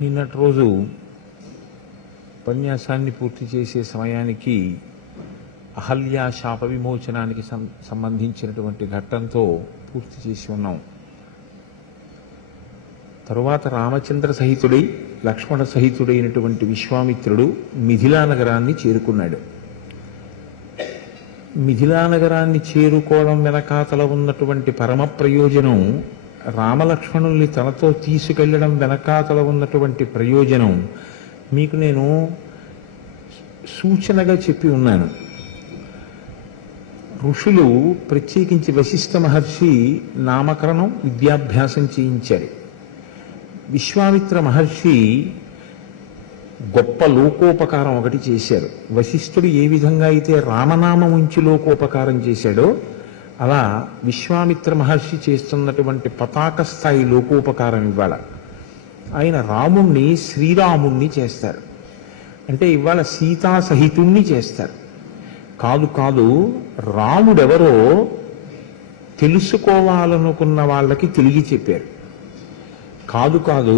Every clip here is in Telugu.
నిన్నటి రోజు ఉపన్యాసాన్ని పూర్తి చేసే సమయానికి అహల్య శాప విమోచనానికి సంబంధించినటువంటి ఘట్టంతో పూర్తి చేసి ఉన్నాం. తరువాత రామచంద్ర సహితుడై లక్ష్మణ సహితుడైనటువంటి విశ్వామిత్రుడు మిథిలా నగరాన్ని చేరుకున్నాడు. మిథిలా నగరాన్ని చేరుకోవడం వెనకాతల ఉన్నటువంటి పరమ ప్రయోజనం, రామలక్ష్మణుల్ని తనతో తీసుకెళ్లడం వెనకాతల ఉన్నటువంటి ప్రయోజనం మీకు నేను సూచనగా చెప్పి ఉన్నాను. ఋషులు ప్రత్యేకించి వశిష్ఠ మహర్షి నామకరణం విద్యాభ్యాసం చేయించారు. విశ్వామిత్ర మహర్షి గొప్ప లోకోపకారం ఒకటి చేశారు. వశిష్ఠుడు ఏ విధంగా అయితే రామనామం ఉంచి లోకోపకారం చేశాడో అలా విశ్వామిత్ర మహర్షి చేస్తున్నటువంటి పతాక స్థాయి లోకోపకారం ఇవాళ ఆయన రాముణ్ణి శ్రీరాముణ్ణి చేస్తారు. అంటే ఇవాళ సీతా సహితుణ్ణి చేస్తారు. కాదు రాముడెవరో తెలుసుకోవాలనుకున్న వాళ్ళకి తిరిగి చెప్పారు. కాదు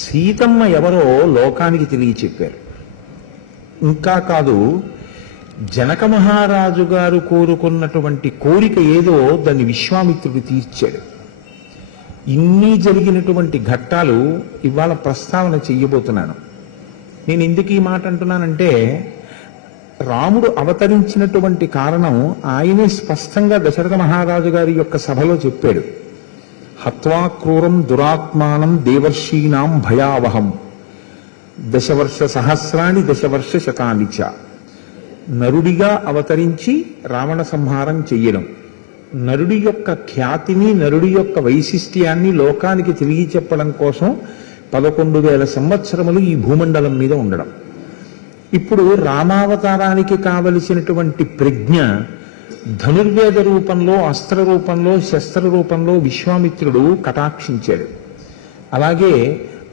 సీతమ్మ ఎవరో లోకానికి తిరిగి చెప్పారు. ఇంకా కాదు, జనక మహారాజు గారు కోరుకున్నటువంటి కోరిక ఏదో దాన్ని విశ్వామిత్రుడు తీర్చాడు. ఇన్ని జరిగినటువంటి ఘట్టాలు ఇవాళ ప్రస్తావన చెయ్యబోతున్నాను. నేను ఎందుకు ఈ మాట అంటున్నానంటే, రాముడు అవతరించినటువంటి కారణం ఆయనే స్పష్టంగా దశరథ మహారాజు గారి యొక్క సభలో చెప్పాడు. హత్వా క్రూరం దురాత్మానం దేవర్షీనాం భయావహం దశవర్ష సహస్రాణి దశవర్ష శతాని చ. నరుడిగా అవతరించి రావణ సంహారం చెయ్యడం, నరుడి యొక్క ఖ్యాతిని, నరుడి యొక్క వైశిష్ట్యాన్ని లోకానికి తిరిగి చెప్పడం కోసం 11,000 సంవత్సరములు ఈ భూమండలం మీద ఉండడం. ఇప్పుడు రామావతారానికి కావలసినటువంటి ప్రజ్ఞ ధనుర్వేద రూపంలో, అస్త్ర రూపంలో, శస్త్ర రూపంలో విశ్వామిత్రుడు కటాక్షించాడు. అలాగే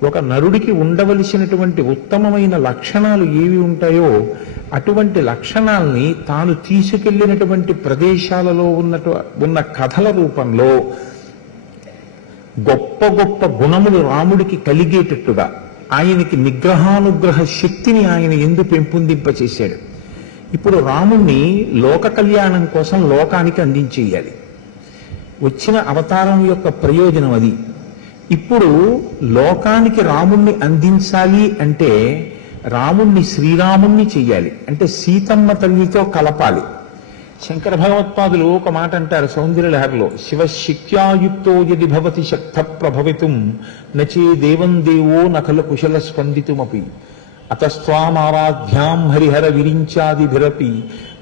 ఒక నరుడికి ఉండవలసినటువంటి ఉత్తమమైన లక్షణాలు ఏవి ఉంటాయో అటువంటి లక్షణాల్ని తాను తీసుకెళ్లినటువంటి ప్రదేశాలలో ఉన్న కథల రూపంలో గొప్ప గొప్ప గుణములు రాముడికి కలిగేటట్టుగా ఆయనకి నిగ్రహానుగ్రహ శక్తిని ఆయన ఎందు పెంపొందింపచేశాడు. ఇప్పుడు రాముణ్ణి లోక కళ్యాణం కోసం లోకానికి అందించేయాలి. వచ్చిన అవతారం యొక్క ప్రయోజనం అది. ఇప్పుడు లోకానికి రాముణ్ణి అందించాలి అంటే రాముణ్ణి శ్రీరాముణ్ణి చెయ్యాలి. అంటే సీతమ్మ తల్లితో కలపాలి. శంకర భగవత్పాదులు ఒక మాట అంటారు సౌందర్యలహరిలో, శివశక్త్యాయుక్తో యది భవతి శక్త ప్రభవితుం నచే దేవం దేవో నఖల కుశల స్పందితుమపి అతస్వామారాధ్యాం హరిహర విరించాదిభిరపి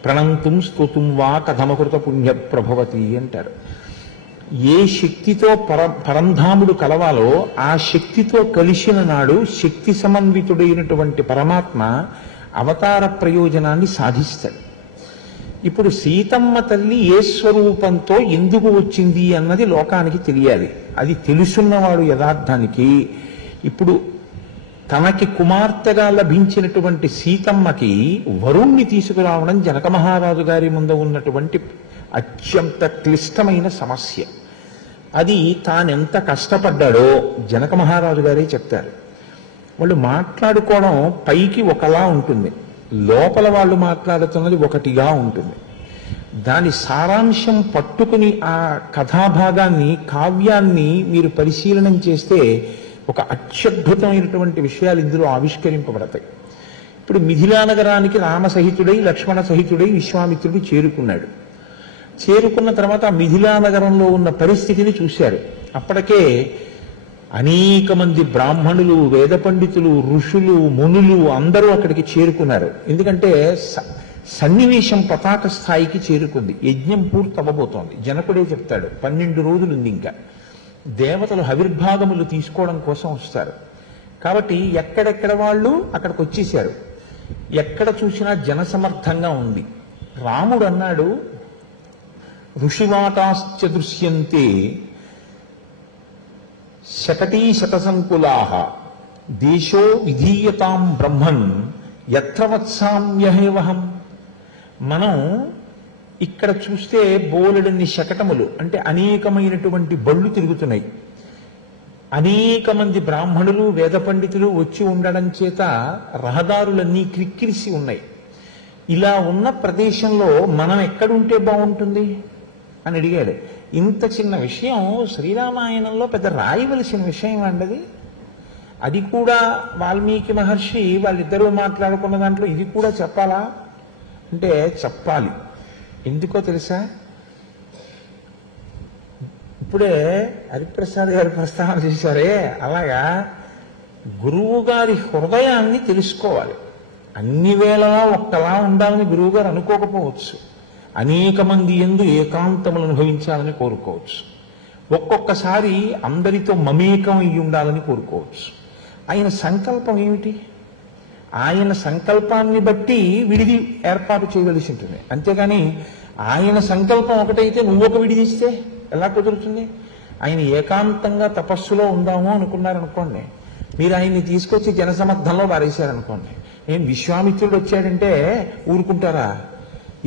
ప్రణంతుం స్తుతుం వా కథమకృత పుణ్య ప్రభవతి అంటారు. ఏ శక్తితో పరంధాముడు కలవాలో ఆ శక్తితో కలిసిన నాడు శక్తి సమన్వితుడైనటువంటి పరమాత్మ అవతార ప్రయోజనాన్ని సాధిస్తాడు. ఇప్పుడు సీతమ్మ తల్లి ఏ స్వరూపంతో ఎందుకు వచ్చింది అన్నది లోకానికి తెలియాలి. అది తెలుసున్నవాడు యథార్థానికి ఇప్పుడు తనకి కుమార్తెగా లభించినటువంటి సీతమ్మకి వరుణ్ణి తీసుకురావడం జనక మహారాజు గారి ముందు ఉన్నటువంటి అత్యంత క్లిష్టమైన సమస్య. అది తానెంత కష్టపడ్డాడో జనక మహారాజు గారే చెప్తారు. వాళ్ళు మాట్లాడుకోవడం పైకి ఒకలా ఉంటుంది, లోపల వాళ్ళు మాట్లాడుతున్నది ఒకటిగా ఉంటుంది. దాని సారాంశం పట్టుకుని ఆ కథాభాగాన్ని, కావ్యాన్ని మీరు పరిశీలనం చేస్తే ఒక అత్యద్భుతమైనటువంటి విషయాలు ఇందులో ఆవిష్కరింపబడతాయి. ఇప్పుడు మిథిలా నగరానికి రామసహితుడై లక్ష్మణ సహితుడై విశ్వామిత్రుడు చేరుకున్నాడు. చేరుకున్న తర్వాత మిథిలా నగరంలో ఉన్న పరిస్థితిని చూశారు. అప్పటికే అనేక మంది బ్రాహ్మణులు, వేద పండితులు, ఋషులు, మునులు అందరూ అక్కడికి చేరుకున్నారు. ఎందుకంటే సన్నివేశం పతాక స్థాయికి చేరుకుంది. యజ్ఞం పూర్తవ్వబోతోంది. జనకుడే చెప్తాడు 12 రోజులు ఉంది ఇంకా. దేవతలు హవిర్భాగములు తీసుకోవడం కోసం వస్తారు. కాబట్టి ఎక్కడెక్కడ వాళ్ళు అక్కడికి వచ్చేశారు. ఎక్కడ చూసినా జనసమర్థంగా ఉంది. రాముడు అన్నాడు, ఋషివాటాశ్చ దృశ్యంతే శతసంకులాః దేశో విధీయతాం బ్రహ్మన్ యత్ర వత్సామ్యహేవహం. మనం ఇక్కడ చూస్తే బోలెడన్ని శకటములు అంటే అనేకమైనటువంటి బళ్ళు తిరుగుతున్నాయి. అనేక మంది బ్రాహ్మణులు వేద పండితులు వచ్చి ఉండడం చేత రహదారులన్నీ క్రిక్కిరిసి ఉన్నాయి. ఇలా ఉన్న ప్రదేశంలో మనం ఎక్కడుంటే బాగుంటుంది అని అడిగాడు. ఇంత చిన్న విషయం శ్రీరామాయణంలో పెద్ద రాయవలసిన విషయం అండి. అది కూడా వాల్మీకి మహర్షి వాళ్ళిద్దరూ మాట్లాడుకున్న దాంట్లో ఇది కూడా చెప్పాలా అంటే చెప్పాలి. ఎందుకో తెలుసా? ఇప్పుడే హరిప్రసాద్ గారి ప్రస్తావన చేశారే, అలాగా గురువు గారి హృదయాన్ని తెలుసుకోవాలి. అన్ని వేళలా ఒక్కలా ఉండాలని గురువు గారు అనుకోకపోవచ్చు. అనేక మంది యందు ఏకాంతములు అనుభవించాలని కోరుకోవచ్చు. ఒక్కొక్కసారి అందరితో మమేకం అయ్యి ఉండాలని కోరుకోవచ్చు. ఆయన సంకల్పం ఏమిటి? ఆయన సంకల్పాన్ని బట్టి విడిది ఏర్పాటు చేయవలసి ఉంటుంది. అంతేగాని ఆయన సంకల్పం ఒకటైతే నువ్వు ఒక విడి చేస్తే ఎలా కుదురుతుంది? ఆయన ఏకాంతంగా తపస్సులో ఉందాము అనుకున్నారనుకోండి, మీరు ఆయన్ని తీసుకొచ్చి జనసమర్థంలో పారేశారనుకోండి, విశ్వామిత్రుడు వచ్చాడంటే ఊరుకుంటారా?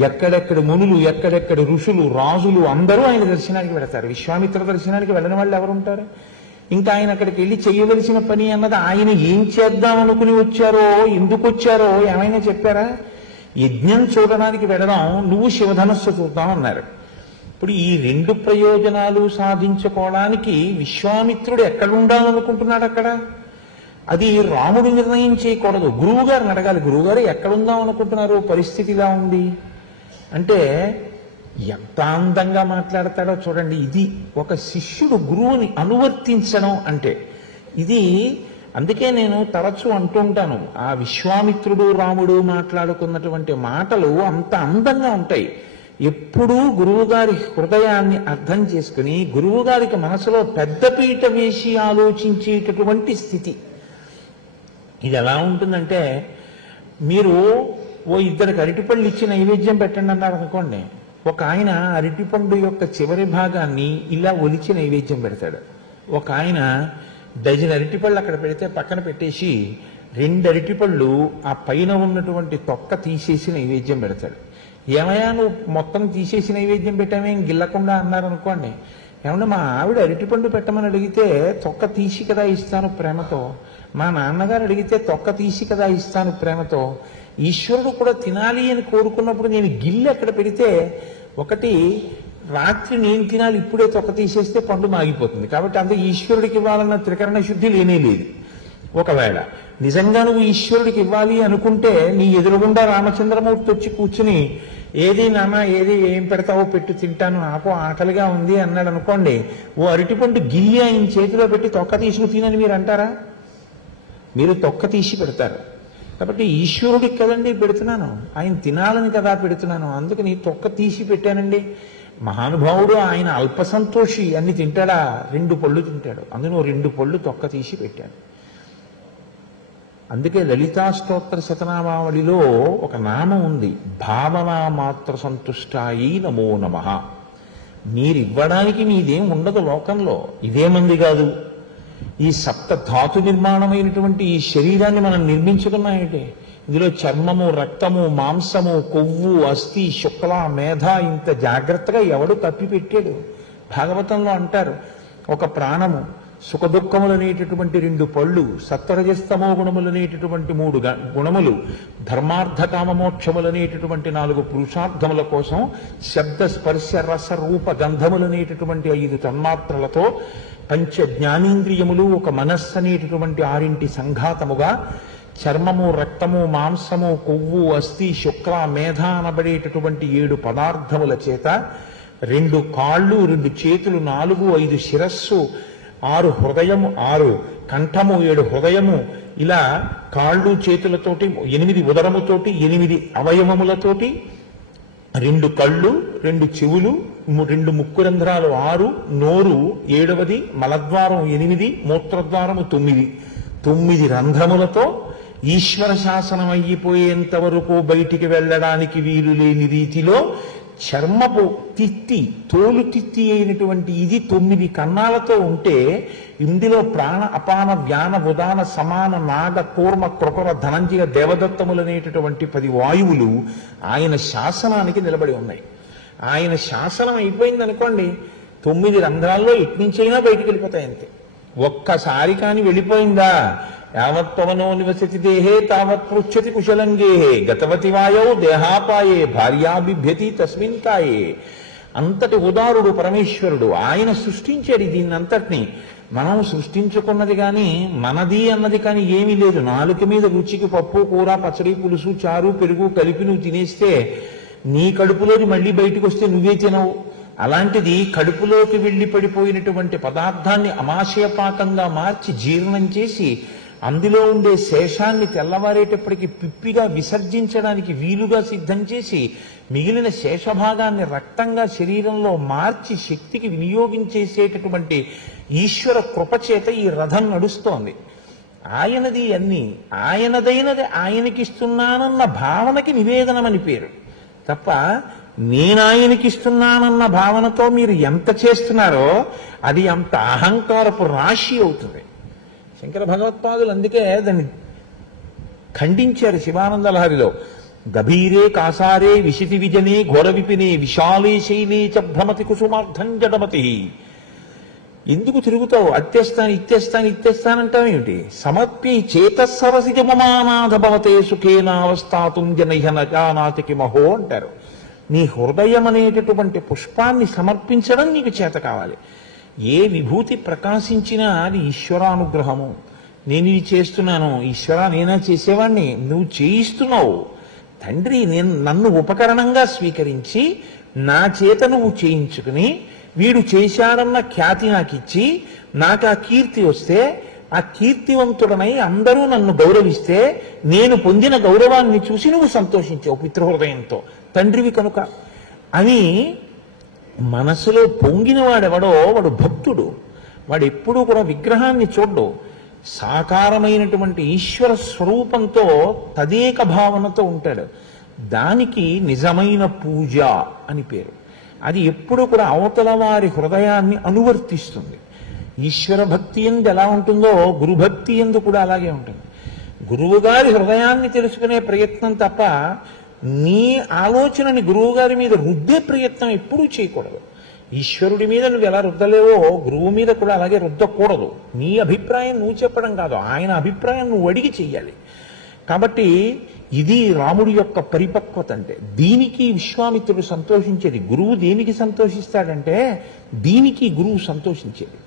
ఎక్కడెక్కడ మునులు, ఎక్కడెక్కడ ఋషులు, రాజులు అందరూ ఆయన దర్శనానికి వెళతారు. విశ్వామిత్ర దర్శనానికి వెళ్ళని వాళ్ళు ఎవరుంటారు? ఇంకా ఆయన అక్కడికి వెళ్ళి చేయవలసిన పని అన్నది ఆయన ఏం చేద్దాం అనుకుని వచ్చారో, ఎందుకు వచ్చారో ఏమైనా చెప్పారా? యజ్ఞం చూడడానికి వెళ్ళడం, నువ్వు శివధనస్సు చూద్దాం అన్నారు. ఇప్పుడు ఈ రెండు ప్రయోజనాలు సాధించుకోవడానికి విశ్వామిత్రుడు ఎక్కడ ఉండాలనుకుంటున్నాడు అక్కడ? అది రాముడు నిర్ణయం చేయకూడదు, గురువు గారిని అడగాలి. గురువుగారు ఎక్కడుందాం అనుకుంటున్నారు, పరిస్థితి ఇలా ఉంది అంటే ఎంత అందంగా మాట్లాడతాడో చూడండి. ఇది ఒక శిష్యుడు గురువుని అనువర్తించడం అంటే ఇది. అందుకే నేను తరచూ అంటూ ఉంటాను, ఆ విశ్వామిత్రుడు రాముడు మాట్లాడుకున్నటువంటి మాటలు అంత అందంగా ఉంటాయి. ఎప్పుడూ గురువుగారి హృదయాన్ని అర్థం చేసుకుని గురువుగారికి మనసులో పెద్దపీట వేసి ఆలోచించేటటువంటి స్థితి. ఇది ఎలా ఉంటుందంటే, మీరు ఓ ఇద్దరికి అరటిపళ్ళు ఇచ్చి నైవేద్యం పెట్టండి అన్నారు అనుకోండి, ఒక ఆయన అరటిపండు యొక్క చివరి భాగాన్ని ఇలా ఒలిచి నైవేద్యం పెడతాడు. ఒక ఆయన డజన్ అరటిపళ్ళు అక్కడ పెడితే పక్కన పెట్టేసి 2 అరటిపళ్ళు ఆ పైన ఉన్నటువంటి తొక్క తీసేసి నైవేద్యం పెడతాడు. ఏమయ్యా నువ్వు మొత్తం తీసేసి నైవేద్యం పెట్టామేం గిల్లకుండా అన్నారు అనుకోండి, ఏమన్నా మా ఆవిడ అరటిపండు పెట్టమని అడిగితే తొక్క తీసి కదా ఇస్తాను ప్రేమతో, మా నాన్నగారు అడిగితే తొక్క తీసి కదా ఇస్తాను ప్రేమతో, ఈశ్వరుడు కూడా తినాలి అని కోరుకున్నప్పుడు నేను గిల్లి అక్కడ పెడితే, ఒకటి రాత్రి నేను తినాలి, ఇప్పుడే తొక్క తీసేస్తే పండు మాగిపోతుంది. కాబట్టి అందుకు ఈశ్వరుడికి ఇవ్వాలన్న త్రికరణ శుద్ధి లేనే లేదు. ఒకవేళ నిజంగా నువ్వు ఈశ్వరుడికి ఇవ్వాలి అనుకుంటే నీ ఎదురుగుండా రామచంద్రమూర్తి వచ్చి కూర్చుని ఏది నాన్న ఏది ఏం పెడతావో పెట్టు తింటాను, నాకు ఆకలిగా ఉంది అన్నాడు అనుకోండి, ఓ అరటిపండు గిల్లి ఆయన చేతిలో పెట్టి తొక్క తీసుకు తినని మీరు అంటారా? మీరు తొక్క తీసి పెడతారు. కాబట్టి ఈశ్వరుడికి కదండి పెడుతున్నాను, ఆయన తినాలని కదా పెడుతున్నాను, అందుకని తొక్క తీసి పెట్టానండి. మహానుభావుడు ఆయన అల్పసంతోషి, అన్ని తింటాడా? 2 పళ్ళు తింటాడు, అందులో 2 పళ్ళు తొక్క తీసి పెట్టాను. అందుకే లలితా స్తోత్ర శతనామావళిలో ఒక నామం ఉంది, భావనా మాత్ర సంతుష్టాయి నమో నమః. మీరివ్వడానికి మీదేం ఉండదు లోకంలో, ఇదేమంది కాదు. ఈ సప్త ధాతు నిర్మాణమైనటువంటి ఈ శరీరాన్ని మనం నిర్మించుకున్నాయంటే ఇందులో చర్మము, రక్తము, మాంసము, కొవ్వు, అస్థి, శుక్ల, మేధ ఇంత జాగ్రత్తగా ఎవడు తప్పి పెట్టాడు? భాగవతంలో అంటారు, ఒక ప్రాణము, సుఖదుఖములనేటటువంటి 2 పళ్ళు, సత్వరజస్తమో గుణములనేటటువంటి 3 గుణములు, ధర్మార్థ కామమోక్షములనేటటువంటి 4 పురుషార్థముల కోసం, శబ్ద స్పర్శ రస రూప గంధములనేటటువంటి 5 తన్మాత్రలతో, పంచ జ్ఞానేంద్రియములు, ఒక మనస్సు అనేటటువంటి 6 సంఘాతముగా, చర్మము, రక్తము, మాంసము, కొవ్వు, అస్థి, శుక్ల, మేధ అనబడేటటువంటి 7 పదార్థముల చేత 2 కాళ్ళు, 2 చేతులు, 4, 5 శిరస్సు, 6 హృదయము, 6 కంఠము, 7 హృదయము, ఇలా కాళ్ళు చేతులతోటి 8 ఉదరముతోటి 8 అవయవములతోటి, 2 కళ్ళు, 2 చెవులు, 2 ముక్కు రంధ్రాలు, 6 నోరు, 7వది మలద్వారం, 8 మూత్రద్వారము, 9 రంధ్రములతో ఈశ్వర శాసనం అయిపోయేంత వరకు బయటికి వెళ్ళడానికి వీలు లేని రీతిలో చర్మపు తిత్తి, తోలు తిత్తి అయినటువంటి ఇది 9 కన్నాలతో ఉంటే, ఇందులో ప్రాణ అపాన వ్యాన ఉదాన సమాన నాగ కూర్మ కృకర ధనంజయ దేవదత్తములనేటటువంటి 10 వాయువులు ఆయన శాసనానికి నిలబడి ఉన్నాయి. ఆయన శాసనం అయిపోయింది అనుకోండి, 9 రంధ్రాల్లో ఎట్నుంచైనా బయటికి వెళ్ళిపోతాయి అంతే. ఒక్కసారి కాని వెళ్ళిపోయిందా? యావత్ పవనో నివసతి దేహే తావత్ పృచ్చతి కుశలంగేహే గతవతి వాయో దేహాపాయే భార్యా బిభ్యతి తస్మిన్ కాయే. అంతటి ఉదారుడు పరమేశ్వరుడు. ఆయన సృష్టించాడు దీన్నంతటినీ. మనం సృష్టించుకున్నది కానీ మనది అన్నది కానీ ఏమీ లేదు. నాలుక మీద రుచికి పప్పు కూర పచ్చడి పులుసు చారు పెరుగు కలిపి నువ్వు తినేస్తే నీ కడుపులోకి మళ్ళీ బయటకు వస్తే నువ్వే తినవు. అలాంటిది కడుపులోకి వెళ్ళి పడిపోయినటువంటి పదార్థాన్ని అమాశయపాకంగా మార్చి జీర్ణం చేసి అందులో ఉండే శేషాన్ని తెల్లవారేటప్పటికి పిప్పిగా విసర్జించడానికి వీలుగా సిద్ధం చేసి మిగిలిన శేషభాగాన్ని రక్తంగా శరీరంలో మార్చి శక్తికి వినియోగించేసేటటువంటి ఈశ్వర కృపచేత ఈ రథం నడుస్తోంది. ఆయనది అన్ని ఆయనదైనది ఆయనకిస్తున్నానన్న భావనకి నివేదనమని పేరు తప్ప నేనాయనకిస్తున్నానన్న భావనతో మీరు ఎంత చేస్తున్నారో అది అంత అహంకారపు రాశి అవుతుంది. శంకర భగవత్పాదులు అందుకే దాన్ని ఖండించారు శివానంద లహరిలో. గభీరే కాసారే విశితి విజనే ఘోర విపినే విశాలే శైలే చ భ్రమతి కుసుమార్థం జడమతి. ఎందుకు తిరుగుతావు? ఇత్తేస్తానంటావేమిటి? సమర్ప్యై చేతస్సరసి జమమానాథ భవతే సుఖేనావస్థాతుం జనైహ నజానాతికి మహో అంటారు. నీ హృదయం అనేటటువంటి పుష్పాన్ని సమర్పించడం నీకు చేత కావాలి. ఏ విభూతి ప్రకాశించినా అది ఈశ్వరానుగ్రహము. నేను ఇది చేస్తున్నాను, ఈశ్వర నేనా చేసేవాణ్ణి, నువ్వు చేయిస్తున్నావు. తండ్రి నన్ను ఉపకరణంగా స్వీకరించి నా చేత నువ్వు చేయించుకుని వీడు చేశాడన్న ఖ్యాతి నాకు ఇచ్చి నాకు ఆ కీర్తి వస్తే ఆ కీర్తివంతుడనై అందరూ నన్ను గౌరవిస్తే నేను పొందిన గౌరవాన్ని చూసి నువ్వు సంతోషించావు పితృహృదయంతో, తండ్రివి కనుక అని మనసులో పొంగిన వాడెవడో వాడు భక్తుడు. వాడు ఎప్పుడూ కూడా విగ్రహాన్ని చూడ్డు. సాకారమైనటువంటి ఈశ్వర స్వరూపంతో తదేక భావనతో ఉంటాడు. దానికి నిజమైన పూజ అని పేరు. అది ఎప్పుడూ కూడా అవతల వారి హృదయాన్ని అనువర్తిస్తుంది. ఈశ్వర భక్తి ఎందు ఎలా ఉంటుందో గురుభక్తి ఎందు కూడా అలాగే ఉంటుంది. గురువు గారి హృదయాన్ని తెలుసుకునే ప్రయత్నం తప్ప నీ ఆలోచనని గురువు గారి మీద రుద్దే ప్రయత్నం ఎప్పుడూ చేయకూడదు. ఈశ్వరుడి మీద నువ్వు ఎలా రుద్దలేవో గురువు మీద కూడా అలాగే రుద్దకూడదు. నీ అభిప్రాయం నువ్వు చెప్పడం కాదు, ఆయన అభిప్రాయం నువ్వు అడిగి చెయ్యాలి. కాబట్టి ఇది రాముడి యొక్క పరిపక్వత. అంటే దీనికి విశ్వామిత్రుడు సంతోషించేది. గురువు దేనికి సంతోషిస్తాడంటే దీనికి గురువు సంతోషించేది.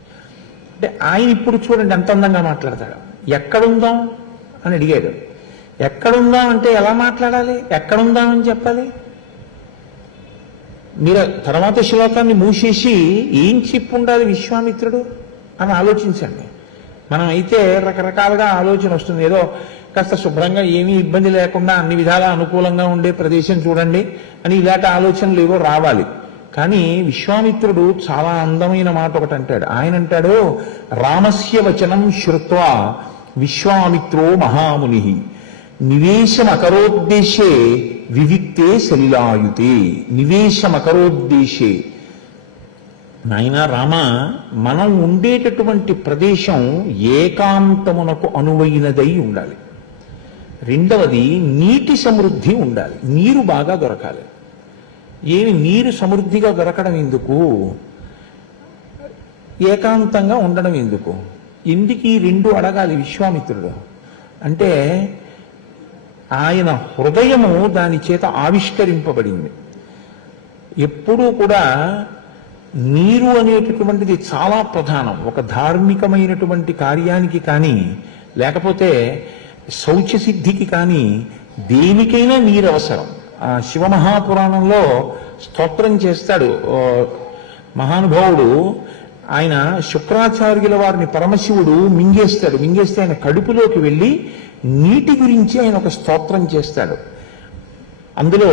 అంటే ఆయన ఇప్పుడు చూడండి ఎంత అందంగా మాట్లాడతాడు. ఎక్కడుందాం అని అడిగాడు. ఎక్కడుందాం అంటే ఎలా మాట్లాడాలి? ఎక్కడుందామని చెప్పాలి? మీరు తర్వాత శ్లోకాన్ని మూసేసి ఏం చెప్పుండాలి విశ్వామిత్రుడు అని ఆలోచించండి. మనం అయితే రకరకాలుగా ఆలోచన వస్తుంది. ఏదో కాస్త శుభ్రంగా ఏమీ ఇబ్బంది లేకుండా అన్ని విధాలా అనుకూలంగా ఉండే ప్రదేశం చూడండి అని ఇలాంటి ఆలోచనలు ఏవో రావాలి. కానీ విశ్వామిత్రుడు చాలా అందమైన మాట ఒకటి అంటాడు. ఆయన అంటాడు, రామస్య వచనం శ్రుత్వా విశ్వామిత్రో మహాముని నివేశమకరోద్దేశే వివిక్తే సలిలాయుతే. నివేశమకరోద్దేశే. నాయన రామ, మనం ఉండేటటువంటి ప్రదేశం ఏకాంతమునకు అనువైనదై ఉండాలి. రెండవది నీటి సమృద్ధి ఉండాలి. నీరు బాగా దొరకాలి. ఏమి నీరు సమృద్ధిగా దొరకడం ఎందుకు? ఏకాంతంగా ఉండడం ఎందుకు? ఎందుకు ఈ రెండు అడగాలి విశ్వామిత్రుడు అంటే ఆయన హృదయము దాని చేత ఆవిష్కరింపబడింది. ఎప్పుడూ కూడా నీరు అనేటటువంటిది చాలా ప్రధానం. ఒక ధార్మికమైనటువంటి కార్యానికి కానీ లేకపోతే శౌచసిద్ధికి కానీ దేనికైనా నీరు అవసరం. శివమహాపురాణంలో స్తోత్రం చేస్తాడు మహానుభావుడు. ఆయన శుక్రాచార్యుల వారిని పరమశివుడు మింగేస్తాడు. మింగేస్తే ఆయన కడుపులోకి వెళ్ళి నీటి గురించి ఆయన ఒక స్తోత్రం చేస్తాడు. అందులో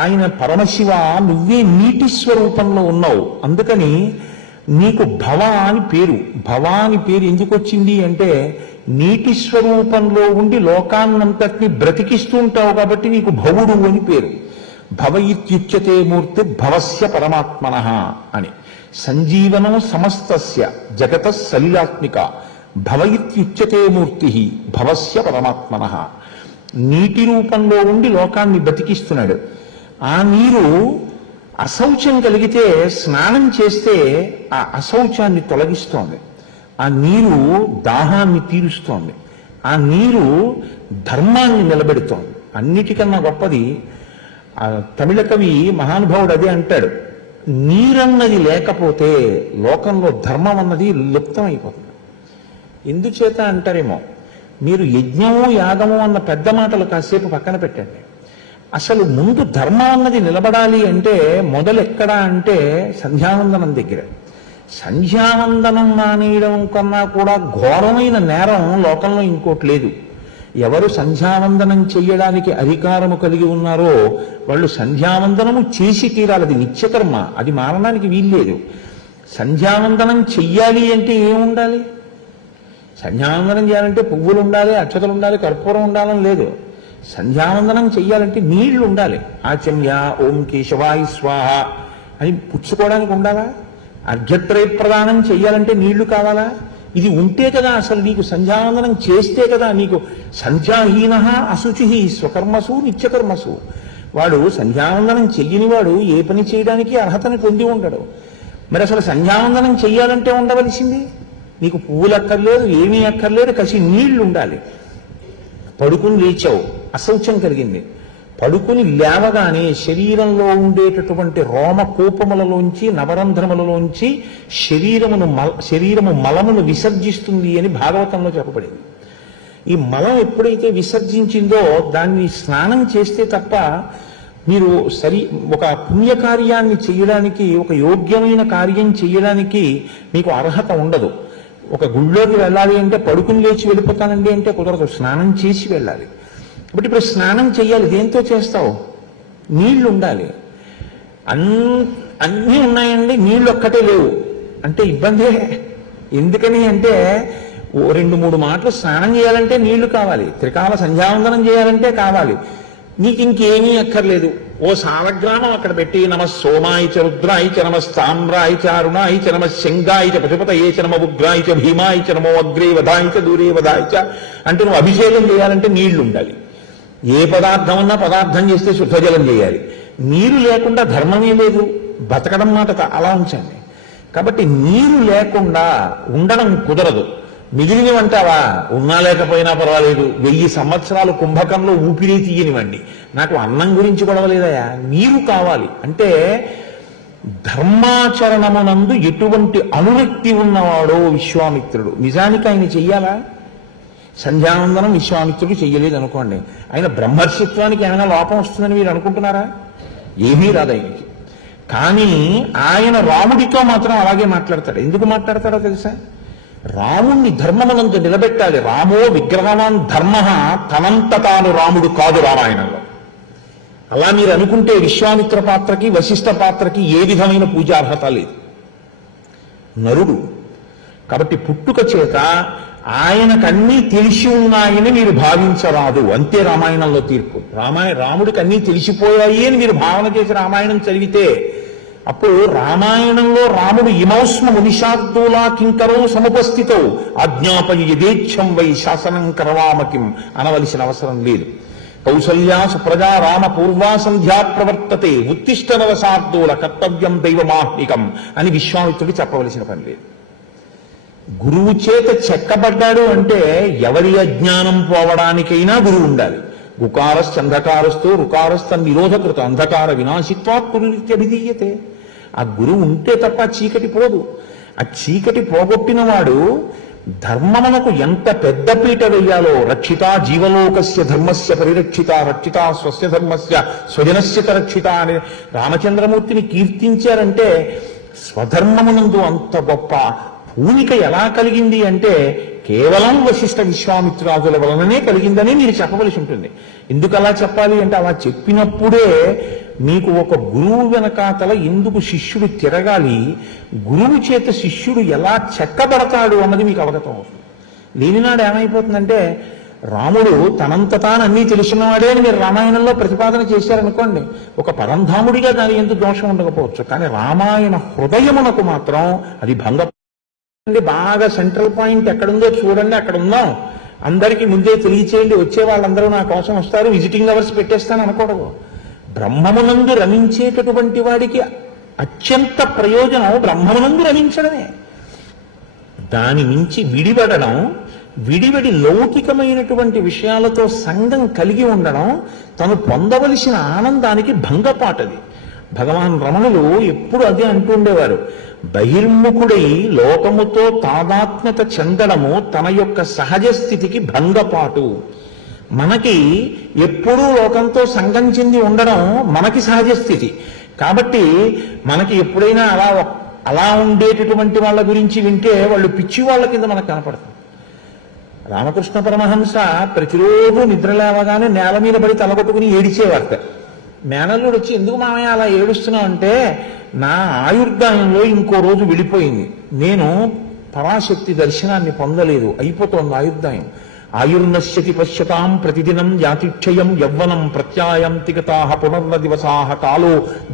ఆయన పరమశివ నువ్వే నీటి స్వరూపంలో ఉన్నావు, అందుకని నీకు భవ అని పేరు. భవ అని పేరు ఎందుకు వచ్చింది అంటే నీటి స్వరూపంలో ఉండి లోకాన్నంతటిని బ్రతికిస్తూ ఉంటావు కాబట్టి నీకు భవుడు అని పేరు. భవ ఇత్యుచ్యతే మూర్తి భవస్య పరమాత్మనః అని. సంజీవనం సమస్తస్య జగత సలిలాత్మిక భవ ఇత్యుచ్యతే మూర్తి భవస్య పరమాత్మనః. నీటి రూపంలో ఉండి లోకాన్ని బతికిస్తున్నాడు. ఆ నీరు అశౌచం కలిగితే స్నానం చేస్తే ఆ అశౌచాన్ని తొలగిస్తోంది. ఆ నీరు దాహాన్ని తీరుస్తోంది, ఆ నీరు ధర్మాన్ని నిలబెడుతోంది. అన్నిటికన్నా గొప్పది ఆ తమిళ కవి మహానుభావుడు అదే అంటాడు, నీరన్నది లేకపోతే లోకంలో ధర్మం అన్నది లుప్తమైపోతుంది. ఎందుచేత అంటారేమో, మీరు యజ్ఞము యాగము అన్న పెద్ద మాటలు కాసేపు పక్కన పెట్టండి. అసలు ముందు ధర్మం అన్నది నిలబడాలి అంటే మొదలు ఎక్కడా అంటే సంధ్యావందనం దగ్గర. సంధ్యావందనం మానేయడం కన్నా కూడా ఘోరమైన నేరం లోకంలో ఇంకోటి లేదు. ఎవరు సంధ్యావందనం చెయ్యడానికి అధికారము కలిగి ఉన్నారో వాళ్ళు సంధ్యావందనము చేసి తీరాలి. అది నిత్యకర్మ, అది మారడానికి వీల్లేదు. సంధ్యావందనం చెయ్యాలి అంటే ఏముండాలి? సంధ్యావందనం చేయాలంటే పువ్వులు ఉండాలి, అక్షతలు ఉండాలి, కర్పూరం ఉండాలని లేదు. సంధ్యావందనం చెయ్యాలంటే నీళ్లు ఉండాలి. ఆచమ్య ఓం కేశవాయ స్వాహ అని పుచ్చుకోవడానికి ఉండాలా? అర్ఘ్యత్రయ ప్రదానం చెయ్యాలంటే నీళ్లు కావాలా? ఇది ఉంటే కదా అసలు నీకు సంధ్యావందనం చేస్తే కదా నీకు. సంధ్యాహీన అశుచి స్వకర్మసు నిత్యకర్మసు. వాడు సంధ్యావందనం చెయ్యని వాడు ఏ పని చేయడానికి అర్హతని పొంది ఉండడు. మరి అసలు సంధ్యావందనం చెయ్యాలంటే ఉండవలసింది నీకు పువ్వులు అక్కర్లేదు, ఏమీ అక్కర్లేదు, కసి నీళ్లు ఉండాలి. పడుకుని లేచావు, అశౌచం కలిగింది, పడుకుని లేవగానే శరీరంలో ఉండేటటువంటి రోమకూపములలోంచి నవరంధ్రములలోంచి శరీరము మలమును విసర్జిస్తుంది అని భాగవతంలో చెప్పబడింది. ఈ మలం ఎప్పుడైతే విసర్జించిందో దాన్ని స్నానం చేస్తే తప్ప మీరు ఒక పుణ్యకార్యాన్ని చేయడానికి, ఒక యోగ్యమైన కార్యం చేయడానికి మీకు అర్హత ఉండదు. ఒక గుళ్ళోకి వెళ్ళాలి అంటే పడుకుని లేచి వెళ్ళిపోతానండి అంటే కుదరదు, స్నానం చేసి వెళ్ళాలి. కాబట్టి ఇప్పుడు స్నానం చెయ్యాలి, దేంతో చేస్తావు? నీళ్లు ఉండాలి. అన్నీ ఉన్నాయండి, నీళ్లు ఒక్కటే లేవు అంటే ఇబ్బందే. ఎందుకని అంటే 2-3 మాటలు స్నానం చేయాలంటే నీళ్లు కావాలి, త్రికాల సంధ్యావందనం చేయాలంటే కావాలి. నీకు ఇంకేమీ అక్కర్లేదు. ఓ సాలగ్రామం అక్కడ పెట్టి నమ సోమాయ చ రుద్రాయ చ నమ స్తామ్రాయ చ అరుణాయ చ నమ శంగాయ చ పశుపతయే చ నమ ఉగ్రాయ చ భీమాయ చ నమో అగ్రే వదాయ చ దూరే వదాయ చ అంటే నువ్వు అభిషేకం చేయాలంటే నీళ్లు ఉండాలి. ఏ పదార్థం ఉన్నా పదార్థం చేస్తే శుద్ధజలం చేయాలి. నీరు లేకుండా ధర్మమే లేదు. బతకడం మాట అలా ఉంచండి. కాబట్టి నీరు లేకుండా ఉండడం కుదరదు. మిగిలినవంటావా? ఉన్నా లేకపోయినా పర్వాలేదు, 1000 సంవత్సరాలు కుంభకంలో ఊపిరి తీయనివ్వండి, నాకు అన్నం గురించి గొడవలేదయా, నీరు కావాలి. అంటే ధర్మాచరణమునందు ఎటువంటి అనురక్తి ఉన్నవాడో విశ్వామిత్రుడు. నిజానికి ఆయన చెయ్యాలా? సంధ్యావందనం విశ్వామిత్రుడు చెయ్యలేదు అనుకోండి, ఆయన బ్రహ్మర్షిత్వానికి ఏమైనా లోపం వస్తుందని మీరు అనుకుంటున్నారా? ఏమీ రాదు ఆయనకి. కానీ ఆయన రాముడితో మాత్రం అలాగే మాట్లాడతాడు. ఎందుకు మాట్లాడతాడో తెలుసా? రాముణ్ణి ధర్మమునందు నిలబెట్టాలి. రామో విగ్రహవాన్ ధర్మ, తనంత తాను రాముడు కాదు రామాయణంలో. అలా మీరు అనుకుంటే విశ్వామిత్ర పాత్రకి వశిష్ఠ పాత్రకి ఏ విధమైన పూజార్హత లేదు. నరుడు కాబట్టి పుట్టుక చేత ఆయనకన్నీ తెలిసి ఉన్నాయని మీరు భావించరాదు, అంతే రామాయణంలో తీర్పు. రాముడికి అన్నీ తెలిసిపోయాయి అని మీరు భావన చేసి రామాయణం చదివితే అప్పుడు రామాయణంలో రాముడు ఇమౌస్మ మునిషార్దూలా కింకరో సముపస్థితో అజ్ఞాపయ యథేచ్ఛం వై శాసనం కరవామకిం అనవలసిన అవసరం లేదు. కౌసల్యా సుప్రజా రామ పూర్వా సంధ్యా ప్రవర్తతే ఉత్తిష్ట నరసార్దూల కర్తవ్యం దైవమాహ్నికం అని విశ్వామిత్రుడు చెప్పవలసిన పని లేదు. గురువు చేత చెక్కబడ్డాడు అంటే ఎవరి అజ్ఞానం పోవడానికైనా గురువు ఉండాలి. గుకారశ్చంధకారస్తు రుకారస్థ నిరోధకృత అంధకార వినాశిత్వాత్ కురుత్యభిధీయతే. ఆ గురువు ఉంటే తప్ప చీకటి పోదు. ఆ చీకటి పోగొట్టిన వాడు ధర్మమునకు ఎంత పెద్ద పీట వెయ్యాలో, రక్షిత జీవలోకస్య ధర్మస్య పరిరక్షిత రక్షిత స్వస్య ధర్మస్య స్వజనస్య రక్షిత అని రామచంద్రమూర్తిని కీర్తించారంటే స్వధర్మమునందు అంత గొప్ప పూనిక ఎలా కలిగింది అంటే కేవలం వశిష్ఠ విశ్వామిత్రాదుల వలననే కలిగిందని మీరు చెప్పవలసి ఉంటుంది. ఎందుకు అలా చెప్పాలి అంటే అలా చెప్పినప్పుడే మీకు ఒక గురువు వెనకాతల ఎందుకు శిష్యుడు తిరగాలి, గురువు చేత శిష్యుడు ఎలా చెక్కబడతాడు అన్నది మీకు అవగతం అవుతుంది. లేనినాడు ఏమైపోతుందంటే రాముడు తనంత తాను అన్నీ తెలుసున్నవాడే అని మీరు రామాయణంలో ప్రతిపాదన చేశారనుకోండి, ఒక పరంధాముడిగా దాని ఎందుకు దోషం ఉండకపోవచ్చు, కానీ రామాయణ హృదయమునకు మాత్రం అది భంగ. బాగా సెంట్రల్ పాయింట్ ఎక్కడుందో చూడండి, అక్కడ ఉందాం, అందరికీ ముందే తెలియచేయండి, వచ్చే వాళ్ళందరూ నా కోసం వస్తారు, విజిటింగ్ అవర్స్ పెట్టేస్తాను అనకూడదు. బ్రహ్మమునందు రమించేటటువంటి వాడికి అత్యంత ప్రయోజనం బ్రహ్మమునందు రమించడమే. దాని నుంచి విడిపడడం, విడివడి లౌకికమైనటువంటి విషయాలతో సంగం కలిగి ఉండడం తను పొందవలసిన ఆనందానికి భంగపాటది. భగవాన్ రమణులు ఎప్పుడు అదే అంటుండేవారు. బహిర్ముఖుడై లోకముతో తాదాత్మ్యత చెందడము తన యొక్క సహజ స్థితికి భంగపాటు. మనకి ఎప్పుడూ లోకంతో సంగం చెంది ఉండడం మనకి సహజ స్థితి. కాబట్టి మనకి ఎప్పుడైనా అలా ఉండేటటువంటి వాళ్ళ గురించి వింటే వాళ్ళు పిచ్చి వాళ్ళ కింద మనకు కనపడతారు. రామకృష్ణ పరమహంస ప్రతిరోజు నిద్ర లేవగానే నేల మీద పడి తలగొట్టుకుని ఏడిచేవార్త. మేనల్లుడు వచ్చి, ఎందుకు మామయ్య అలా ఏడుస్తున్నావు అంటే, నా ఆయుర్దాయంలో ఇంకో రోజు వెళ్ళిపోయింది, నేను పరాశక్తి దర్శనాన్ని పొందలేదు, అయిపోతోంది ఆయుర్దాయం. ఆయుర్నశ్యతి పశ్యతాం ప్రతిదినం యాతిక్షయం యవ్వనం ప్రత్యాయంతి గతాః పునర్న దివసాః కాలో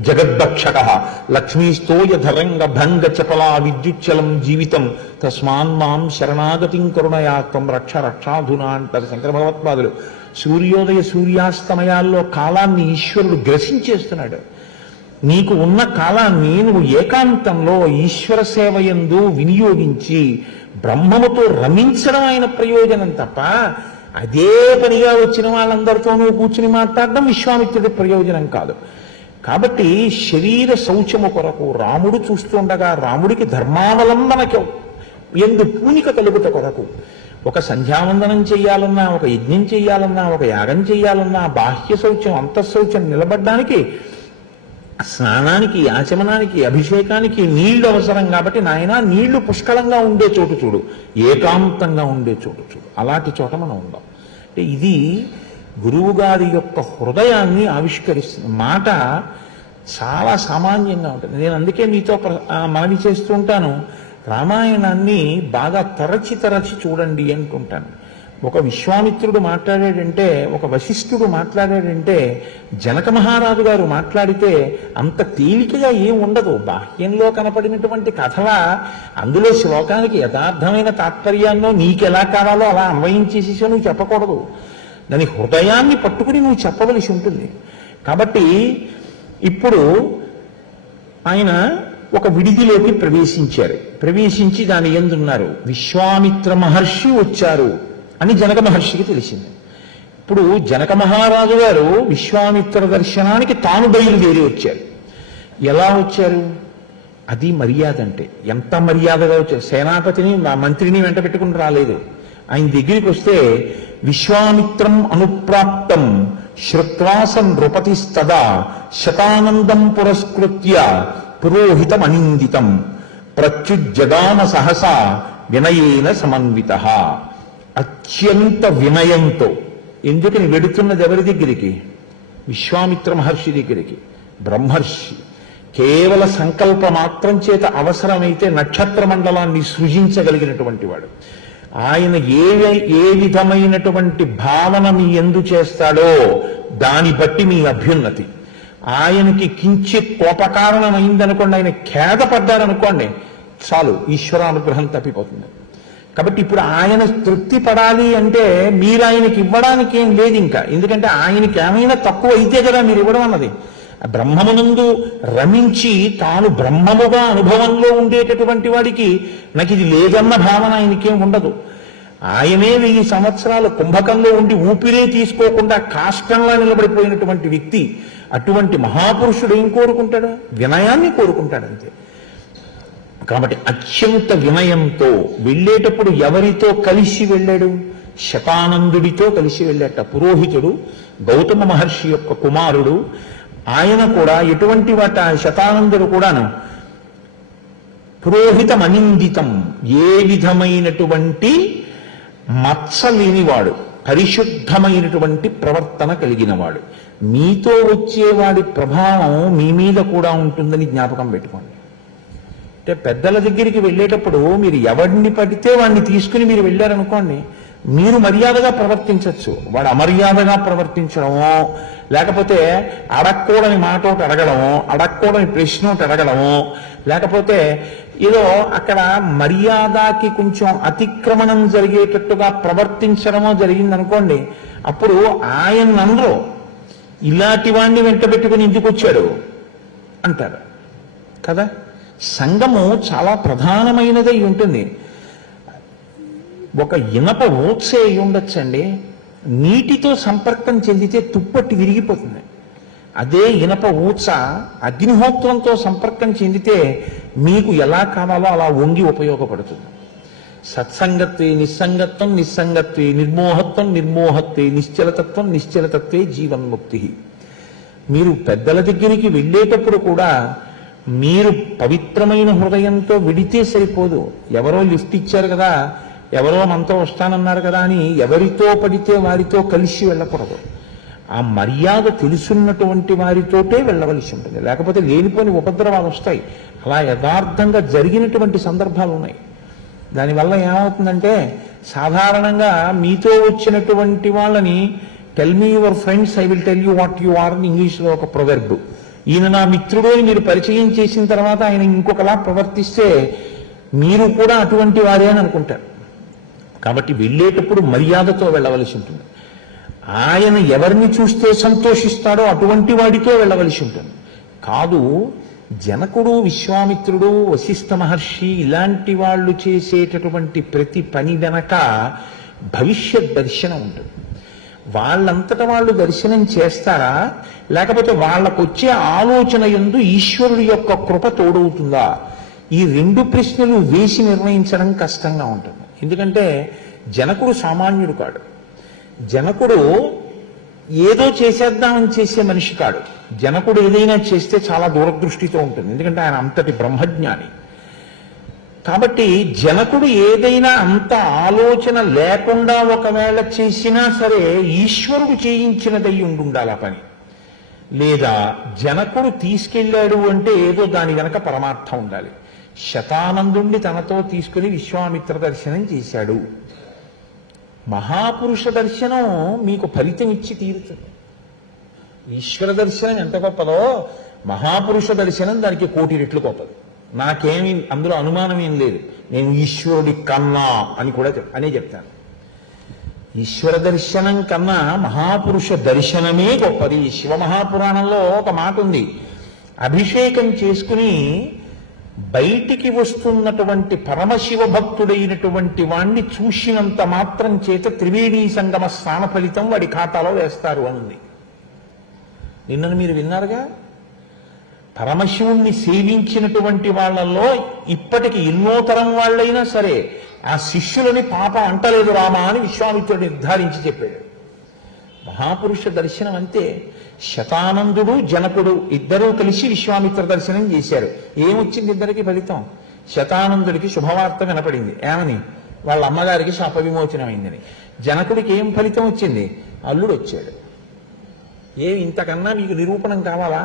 జగద్భక్షకః లక్ష్మీస్తోయధరంగ భంగ చపలా విద్యుచ్చలం జీవితం తస్మాన్ మాం శరణాగతిం కరుణయా త్వం రక్ష రక్షాధునా అంటారు శంకర భగవత్పాదులు. సూర్యోదయ సూర్యాస్తమయాల్లో కాలాన్ని ఈశ్వరుడు గ్రసించేస్తున్నాడు. నీకు ఉన్న కాలాన్ని నువ్వు ఏకాంతంలో ఈశ్వర సేవయందు వినియోగించి బ్రహ్మముతో రమించడం ఆయన ప్రయోజనం తప్ప, అదే పనిగా వచ్చిన వాళ్ళందరితోనూ కూర్చుని మాట్లాడడం విశ్వామిత్రుడి ప్రయోజనం కాదు. కాబట్టి శరీర శౌచము కొరకు రాముడు చూస్తుండగా రాముడికి ధర్మావలంబనకి ఎందు పూనిక కలుగుట కొరకు ఒక సంధ్యావందనం చెయ్యాలన్నా, ఒక యజ్ఞం చెయ్యాలన్నా, ఒక యాగం చెయ్యాలన్నా బాహ్య శౌచం అంతఃశౌచం నిలబడ్డానికి, స్నానానికి, ఆచమనానికి, అభిషేకానికి నీళ్లు అవసరం. కాబట్టి నాయన నీళ్లు పుష్కలంగా ఉండే చోటు చూడు, ఏకాంతంగా ఉండే చోటు చూడు, అలాంటి చోట మనం ఉందాం. అంటే ఇది గురువు గారి యొక్క హృదయాన్ని ఆవిష్కరిస్తుంది. మాట చాలా సామాన్యంగా ఉంటుంది. నేను అందుకే మీతో మనవి చేస్తూ ఉంటాను, రామాయణాన్ని బాగా తరచి తరచి చూడండి అంటుంటాను. ఒక విశ్వామిత్రుడు మాట్లాడాడంటే, ఒక వశిష్ఠుడు మాట్లాడాడంటే, జనక మహారాజు గారు మాట్లాడితే అంత తేలికగా ఏం ఉండదు. బాహ్యంలో కనపడినటువంటి కథల అందులో శ్లోకానికి యథార్థమైన తాత్పర్యాన్నో నీకెలా కావాలో అలా అన్వయించేసేసో నువ్వు చెప్పకూడదు. దాని హృదయాన్ని పట్టుకుని నువ్వు చెప్పవలసి ఉంటుంది. కాబట్టి ఇప్పుడు ఆయన ఒక విడిదిలోకి ప్రవేశించి దాని ఎందున్నారు. విశ్వామిత్ర మహర్షి వచ్చారు అని జనక మహర్షికి తెలిసింది. ఇప్పుడు జనక మహారాజు గారు విశ్వామిత్ర దర్శనానికి తాను బయలుదేరి వచ్చారు. ఎలా వచ్చారు? అది మర్యాద. అంటే ఎంత మర్యాదగా వచ్చారు. సేనాపతిని మంత్రిని వెంట పెట్టుకుని రాలేదు. ఆయన దగ్గరికి వస్తే విశ్వామిత్రం అనుప్రాప్తం శ్రుత్వాసం నృపతిస్తదా శతానందం పురస్కృత్య పురోహితం అనిందితం ప్రత్యుజ్జగాన సహసా వినయేన సమన్వితః. అత్యంత వినయంతో. ఎందుకని వెడుతున్నది ఎవరి దగ్గరికి? విశ్వామిత్ర మహర్షి దగ్గరికి. బ్రహ్మర్షి కేవల సంకల్ప మాత్రం చేత అవసరమైతే నక్షత్ర మండలాన్ని సృజించగలిగినటువంటి వాడు. ఆయన ఏ విధమైనటువంటి భావన మీ ఎందు చేస్తాడో దాన్ని బట్టి మీ అభ్యున్నతి. ఆయనకి కించిత్ కోపకారణమైందనుకోండి, ఆయన ఖేదపడ్డారనుకోండి, చాలు ఈశ్వరానుగ్రహం తప్పిపోతుంది. కాబట్టి ఇప్పుడు ఆయన తృప్తి పడాలి అంటే మీరు ఆయనకి ఇవ్వడానికి ఏం లేదు ఇంకా. ఎందుకంటే ఆయనకి ఏమైనా తక్కువ అయితే కదా మీరు ఇవ్వడం అన్నది. బ్రహ్మమునందు రమించి తాను బ్రహ్మముగా అనుభవంలో ఉండేటటువంటి వాడికి నాకు ఇది లేదన్న భావన ఆయనకేం ఉండదు. ఆయనే 1000 సంవత్సరాలు కుంభకంలో ఉండి ఊపిరే తీసుకోకుండా కాష్టంలా నిలబడిపోయినటువంటి వ్యక్తి. అటువంటి మహాపురుషుడు ఏం కోరుకుంటాడు? వినయాన్ని కోరుకుంటాడు అంతే. కాబట్టి అత్యంత వినయంతో వెళ్ళేటప్పుడు ఎవరితో కలిసి వెళ్ళాడు? శతానందుడితో కలిసి వెళ్ళాట. పురోహితుడు, గౌతమ మహర్షి యొక్క కుమారుడు. ఆయన కూడా ఎటువంటి వాట? శతానందుడు కూడాను పురోహితం అనిందితం, ఏ విధమైనటువంటి మత్స లేనివాడు, పరిశుద్ధమైనటువంటి ప్రవర్తన కలిగినవాడు. మీతో వచ్చేవాడి ప్రభావం మీ మీద కూడా ఉంటుందని జ్ఞాపకం పెట్టుకోండి. అంటే పెద్దల దగ్గరికి వెళ్ళేటప్పుడు మీరు ఎవరిని పడితే వాడిని తీసుకుని మీరు వెళ్ళారనుకోండి, మీరు మర్యాదగా ప్రవర్తించవచ్చు, వాడు అమర్యాదగా ప్రవర్తించడమో, లేకపోతే అడగకూడని మాట ఒకటి అడగడమో, అడగకూడని ప్రశ్న ఒకటి అడగడమో, లేకపోతే ఏదో అక్కడ మర్యాదకి కొంచెం అతిక్రమణం జరిగేటట్టుగా ప్రవర్తించడమో జరిగిందనుకోండి, అప్పుడు ఆయన అందరూ ఇలాంటి వాడిని వెంట పెట్టుకుని ఎందుకు వచ్చాడు అంటారు కదా. సంఘము చాలా ప్రధానమైనదై ఉంటుంది. ఒక ఇనప ఊత్సే అయి ఉండొచ్చండి, నీటితో సంపర్కం చెందితే తుప్పట్టి విరిగిపోతుంది. అదే ఇనప ఊత్స అగ్నిహోత్రంతో సంపర్కం చెందితే మీకు ఎలా కావాలో అలా వంగి ఉపయోగపడుతుంది. సత్సంగత్వే నిస్సంగత్వం, నిస్సంగత్వే నిర్మోహత్వం, నిర్మోహత్వే నిశ్చలతత్వం, నిశ్చలతత్వే జీవన్ముక్తి. మీరు పెద్దల దగ్గరికి వెళ్ళేటప్పుడు కూడా మీరు పవిత్రమైన హృదయంతో విడితే సరిపోదు. ఎవరో లిఫ్ట్ ఇచ్చారు కదా, ఎవరో మనతో వస్తానన్నారు కదా అని ఎవరితో పడితే వారితో కలిసి వెళ్ళకూడదు. ఆ మర్యాద తెలుసున్నటువంటి వారితోటే వెళ్ళవలసి ఉంటుంది, లేకపోతే లేనిపోని ఉపద్రవాలు వస్తాయి. అలా యథార్థంగా జరిగినటువంటి సందర్భాలు ఉన్నాయి. దానివల్ల ఏమవుతుందంటే, సాధారణంగా మీతో వచ్చినటువంటి వాళ్ళని tell me your friends, I will tell you what you are అని ఇంగ్లీష్లో ఒక ప్రొవెర్బ్. ఈయన నా మిత్రుడు అని మీరు పరిచయం చేసిన తర్వాత ఆయన ఇంకొకలా ప్రవర్తిస్తే మీరు కూడా అటువంటి వారే అని అనుకుంటారు. కాబట్టి వెళ్ళేటప్పుడు మర్యాదతో వెళ్ళవలసి ఉంటుంది. ఆయన ఎవరిని చూస్తే సంతోషిస్తాడో అటువంటి వాడితో వెళ్ళవలసి ఉంటుంది. కాదు, జనకుడు, విశ్వామిత్రుడు, వశిష్ఠ మహర్షి ఇలాంటి వాళ్ళు చేసేటటువంటి ప్రతి పని వెనక భవిష్యత్ దర్శనం ఉంటుంది. వాళ్ళంతట వాళ్ళు దర్శనం చేస్తారా, లేకపోతే వాళ్ళకొచ్చే ఆలోచన యందు ఈశ్వరుడి యొక్క కృప తోడవుతుందా? ఈ రెండు ప్రశ్నలు వేసి నిర్ణయించడం కష్టంగా ఉంటుంది. ఎందుకంటే జనకుడు సామాన్యుడు కాడు. జనకుడు ఏదో చేసేద్దామని చేసే మనిషి కాడు. జనకుడు ఏదైనా చేస్తే చాలా దూరదృష్టితో ఉంటుంది, ఎందుకంటే ఆయన అంతటి బ్రహ్మజ్ఞాని. కాబట్టి జనకుడు ఏదైనా అంత ఆలోచన లేకుండా ఒకవేళ చేసినా సరే ఈశ్వరుడు చేయించినదై ఉండాలి ఆ పని. లేదా జనకుడు తీసుకెళ్ళాడు అంటే ఏదో దాని వెనక పరమార్థం ఉండాలి. శతానందుణ్ణి తనతో తీసుకుని విశ్వామిత్ర దర్శనం చేశాడు. మహాపురుష దర్శనం మీకు ఫలితం ఇచ్చి తీరుతుంది. ఈశ్వర దర్శనం ఎంత గొప్పదో, మహాపురుష దర్శనం దానికి 1,000 రెట్లు గొప్పది. నాకేమీ అందులో అనుమానం ఏం లేదు. నేను ఈశ్వరుడి కన్నా అని కూడా అనే చెప్తాను. ఈశ్వర దర్శనం కన్నా మహాపురుష దర్శనమే గొప్పది. శివమహాపురాణంలో ఒక మాట ఉంది, అభిషేకం చేసుకుని బయటికి వస్తున్నటువంటి పరమశివ భక్తుడైనటువంటి వాణ్ణి చూసినంత మాత్రం చేత త్రివేణీ సంగమ స్నాన ఫలితం వాడి ఖాతాలో వేస్తారు అని. నిన్న మీరు విన్నారుగా, పరమశివుణ్ణి సేవించినటువంటి వాళ్ళల్లో ఇప్పటికి ఎన్నో తరం వాళ్ళైనా సరే ఆ శిష్యులని పాప అంటలేదు రామా అని విశ్వామిత్రుడు నిర్ధారించి చెప్పాడు. మహాపురుష దర్శనం అంతే. శతానందుడు, జనకుడు ఇద్దరూ కలిసి విశ్వామిత్ర దర్శనం చేశారు. ఏమొచ్చింది ఇద్దరికి ఫలితం? శతానందుడికి శుభవార్త వినపడింది. ఏమని? వాళ్ళ అమ్మగారికి శాప విమోచనమైందని. జనకుడికి ఏం ఫలితం వచ్చింది? అల్లుడు వచ్చాడు. ఇంతకన్నా మీకు నిరూపణం కావాలా?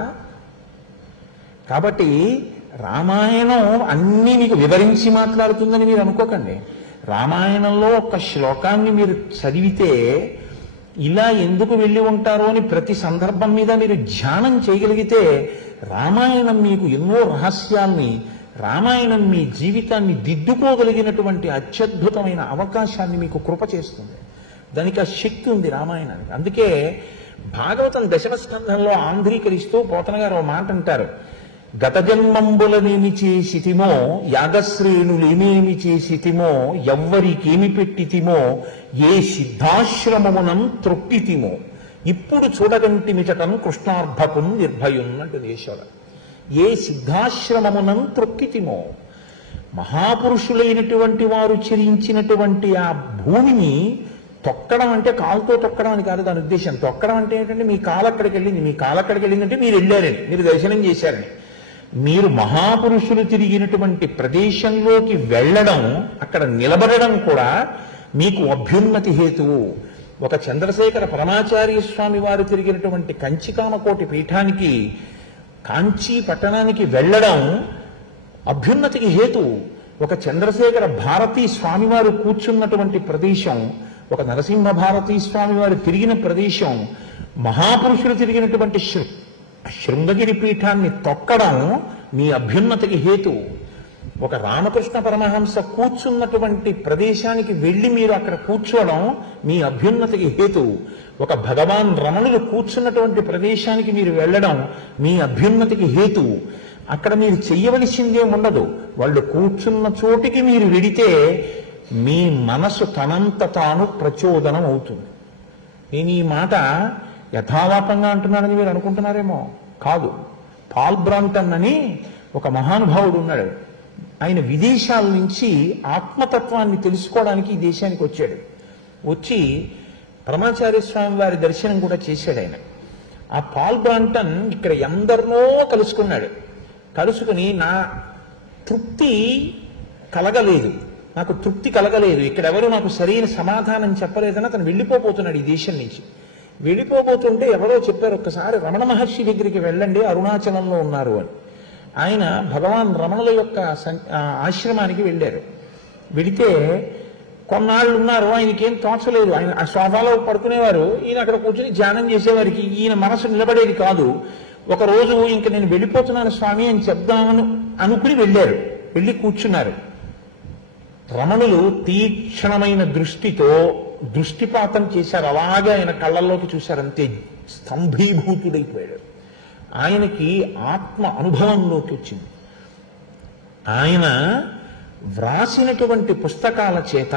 కాబట్టి రామాయణం అన్నీ మీకు వివరించి మాట్లాడుతుందని మీరు అనుకోకండి. రామాయణంలో ఒక శ్లోకాన్ని మీరు చదివితే ఇలా ఎందుకు వెళ్ళి ఉంటారో అని ప్రతి సందర్భం మీద మీరు ధ్యానం చేయగలిగితే రామాయణం మీకు ఎన్నో రహస్యాల్ని, రామాయణం మీ జీవితాన్ని దిద్దుకోగలిగినటువంటి అత్యద్భుతమైన అవకాశాన్ని మీకు కృప చేస్తుంది. దానికి ఆ శక్తి ఉంది రామాయణానికి. అందుకే భాగవతం 10వ స్కంధంలో ఆంధ్రీకరిస్తూ పోతన గారు ఒక మాట అంటారు, గత జన్మంబులనేమి చేసితిమో, యాగశ్రేణులేమేమి చేసితిమో, ఎవ్వరికేమి పెట్టితిమో, ఏ సిద్ధాశ్రమమునం త్రొక్కితిమో, ఇప్పుడు చూడగంటిమిచటం కృష్ణార్భకం నిర్భయున్నట్టు దేశోడ. ఏ సిద్ధాశ్రమమునం త్రొక్కితిమో, మహాపురుషులైనటువంటి వారు చరించినటువంటి ఆ భూమిని తొక్కడం అంటే కాలుతో తొక్కడం అని కాదు దాని ఉద్దేశం. తొక్కడం అంటే ఏంటంటే మీ కాలు అక్కడికి వెళ్ళింది, మీ కాలు అక్కడికి వెళ్ళిందంటే మీరు వెళ్ళారని, మీరు దర్శనం చేశారని. మీరు మహాపురుషులు తిరిగినటువంటి ప్రదేశంలోకి వెళ్ళడం, అక్కడ నిలబడడం కూడా మీకు అభ్యున్నతి హేతువు. ఒక చంద్రశేఖర పరమాచార్య స్వామి వారు తిరిగినటువంటి కంచికామకోటి పీఠానికి, కాంచీ పట్టణానికి వెళ్ళడం అభ్యున్నతికి హేతువు. ఒక చంద్రశేఖర భారతీ స్వామి వారు కూర్చున్నటువంటి ప్రదేశం, ఒక నరసింహ భారతీ స్వామి వారు తిరిగిన ప్రదేశం, మహాపురుషులు తిరిగినటువంటి శృంగగిరి పీఠాన్ని తొక్కడం మీ అభ్యున్నతికి హేతువు. ఒక రామకృష్ణ పరమహంస కూర్చున్నటువంటి ప్రదేశానికి వెళ్ళి మీరు అక్కడ కూర్చోవడం మీ అభ్యున్నతికి హేతువు. ఒక భగవాన్ రమణులు కూర్చున్నటువంటి ప్రదేశానికి మీరు వెళ్ళడం మీ అభ్యున్నతికి హేతువు. అక్కడ మీరు చెయ్యవలసిందే ఉండదు, వాళ్ళు కూర్చున్న చోటికి మీరు వెడితే మీ మనసు తనంత తాను ప్రచోదనం అవుతుంది. నేను ఈ మాట యథాలాపంగా అంటున్నానని మీరు అనుకుంటున్నారేమో. కాదు. పాల్ బ్రాంటన్ అని ఒక మహానుభావుడు ఉన్నాడు. ఆయన విదేశాల నుంచి ఆత్మతత్వాన్ని తెలుసుకోవడానికి ఈ దేశానికి వచ్చాడు. వచ్చి పరమాచార్య స్వామి వారి దర్శనం కూడా చేశాడు ఆయన. ఆ పాల్ బ్రాంటన్ ఇక్కడ ఎందరినో కలుసుకున్నాడు. కలుసుకుని నా తృప్తి కలగలేదు, నాకు తృప్తి కలగలేదు, ఇక్కడెవరు నాకు సరైన సమాధానం చెప్పలేదని అతను వెళ్ళిపోతున్నాడు ఈ దేశం నుంచి. వెళ్ళిపోతుంటే ఎవరో చెప్పారు, ఒక్కసారి రమణ మహర్షి దగ్గరికి వెళ్ళండి, అరుణాచలంలో ఉన్నారు అని. ఆయన భగవాన్ రమణుల యొక్క ఆశ్రమానికి వెళ్ళారు. వెళితే కొన్నాళ్ళు ఉన్నారు. ఆయనకేం తోచలేదు. ఆయన ఆ సోఫాలో పడుకునేవారు, ఈయన అక్కడ కూర్చొని ధ్యానం చేసేవారికి ఈయన మనసు నిలబడేది కాదు. ఒకరోజు ఇంక నేను వెళ్ళిపోతున్నాను స్వామి అని చెప్దామని అనుకుని వెళ్ళారు. వెళ్ళి కూర్చున్నారు. రమణులు తీక్షణమైన దృష్టితో దృష్టిపాతం చేశారు. అలాగే ఆయన కళ్ళల్లోకి చూశారు. అంతే స్తంభీభూతుడైపోయాడు. ఆయనకి ఆత్మ అనుభవంలోకి వచ్చింది. ఆయన వ్రాసినటువంటి పుస్తకాల చేత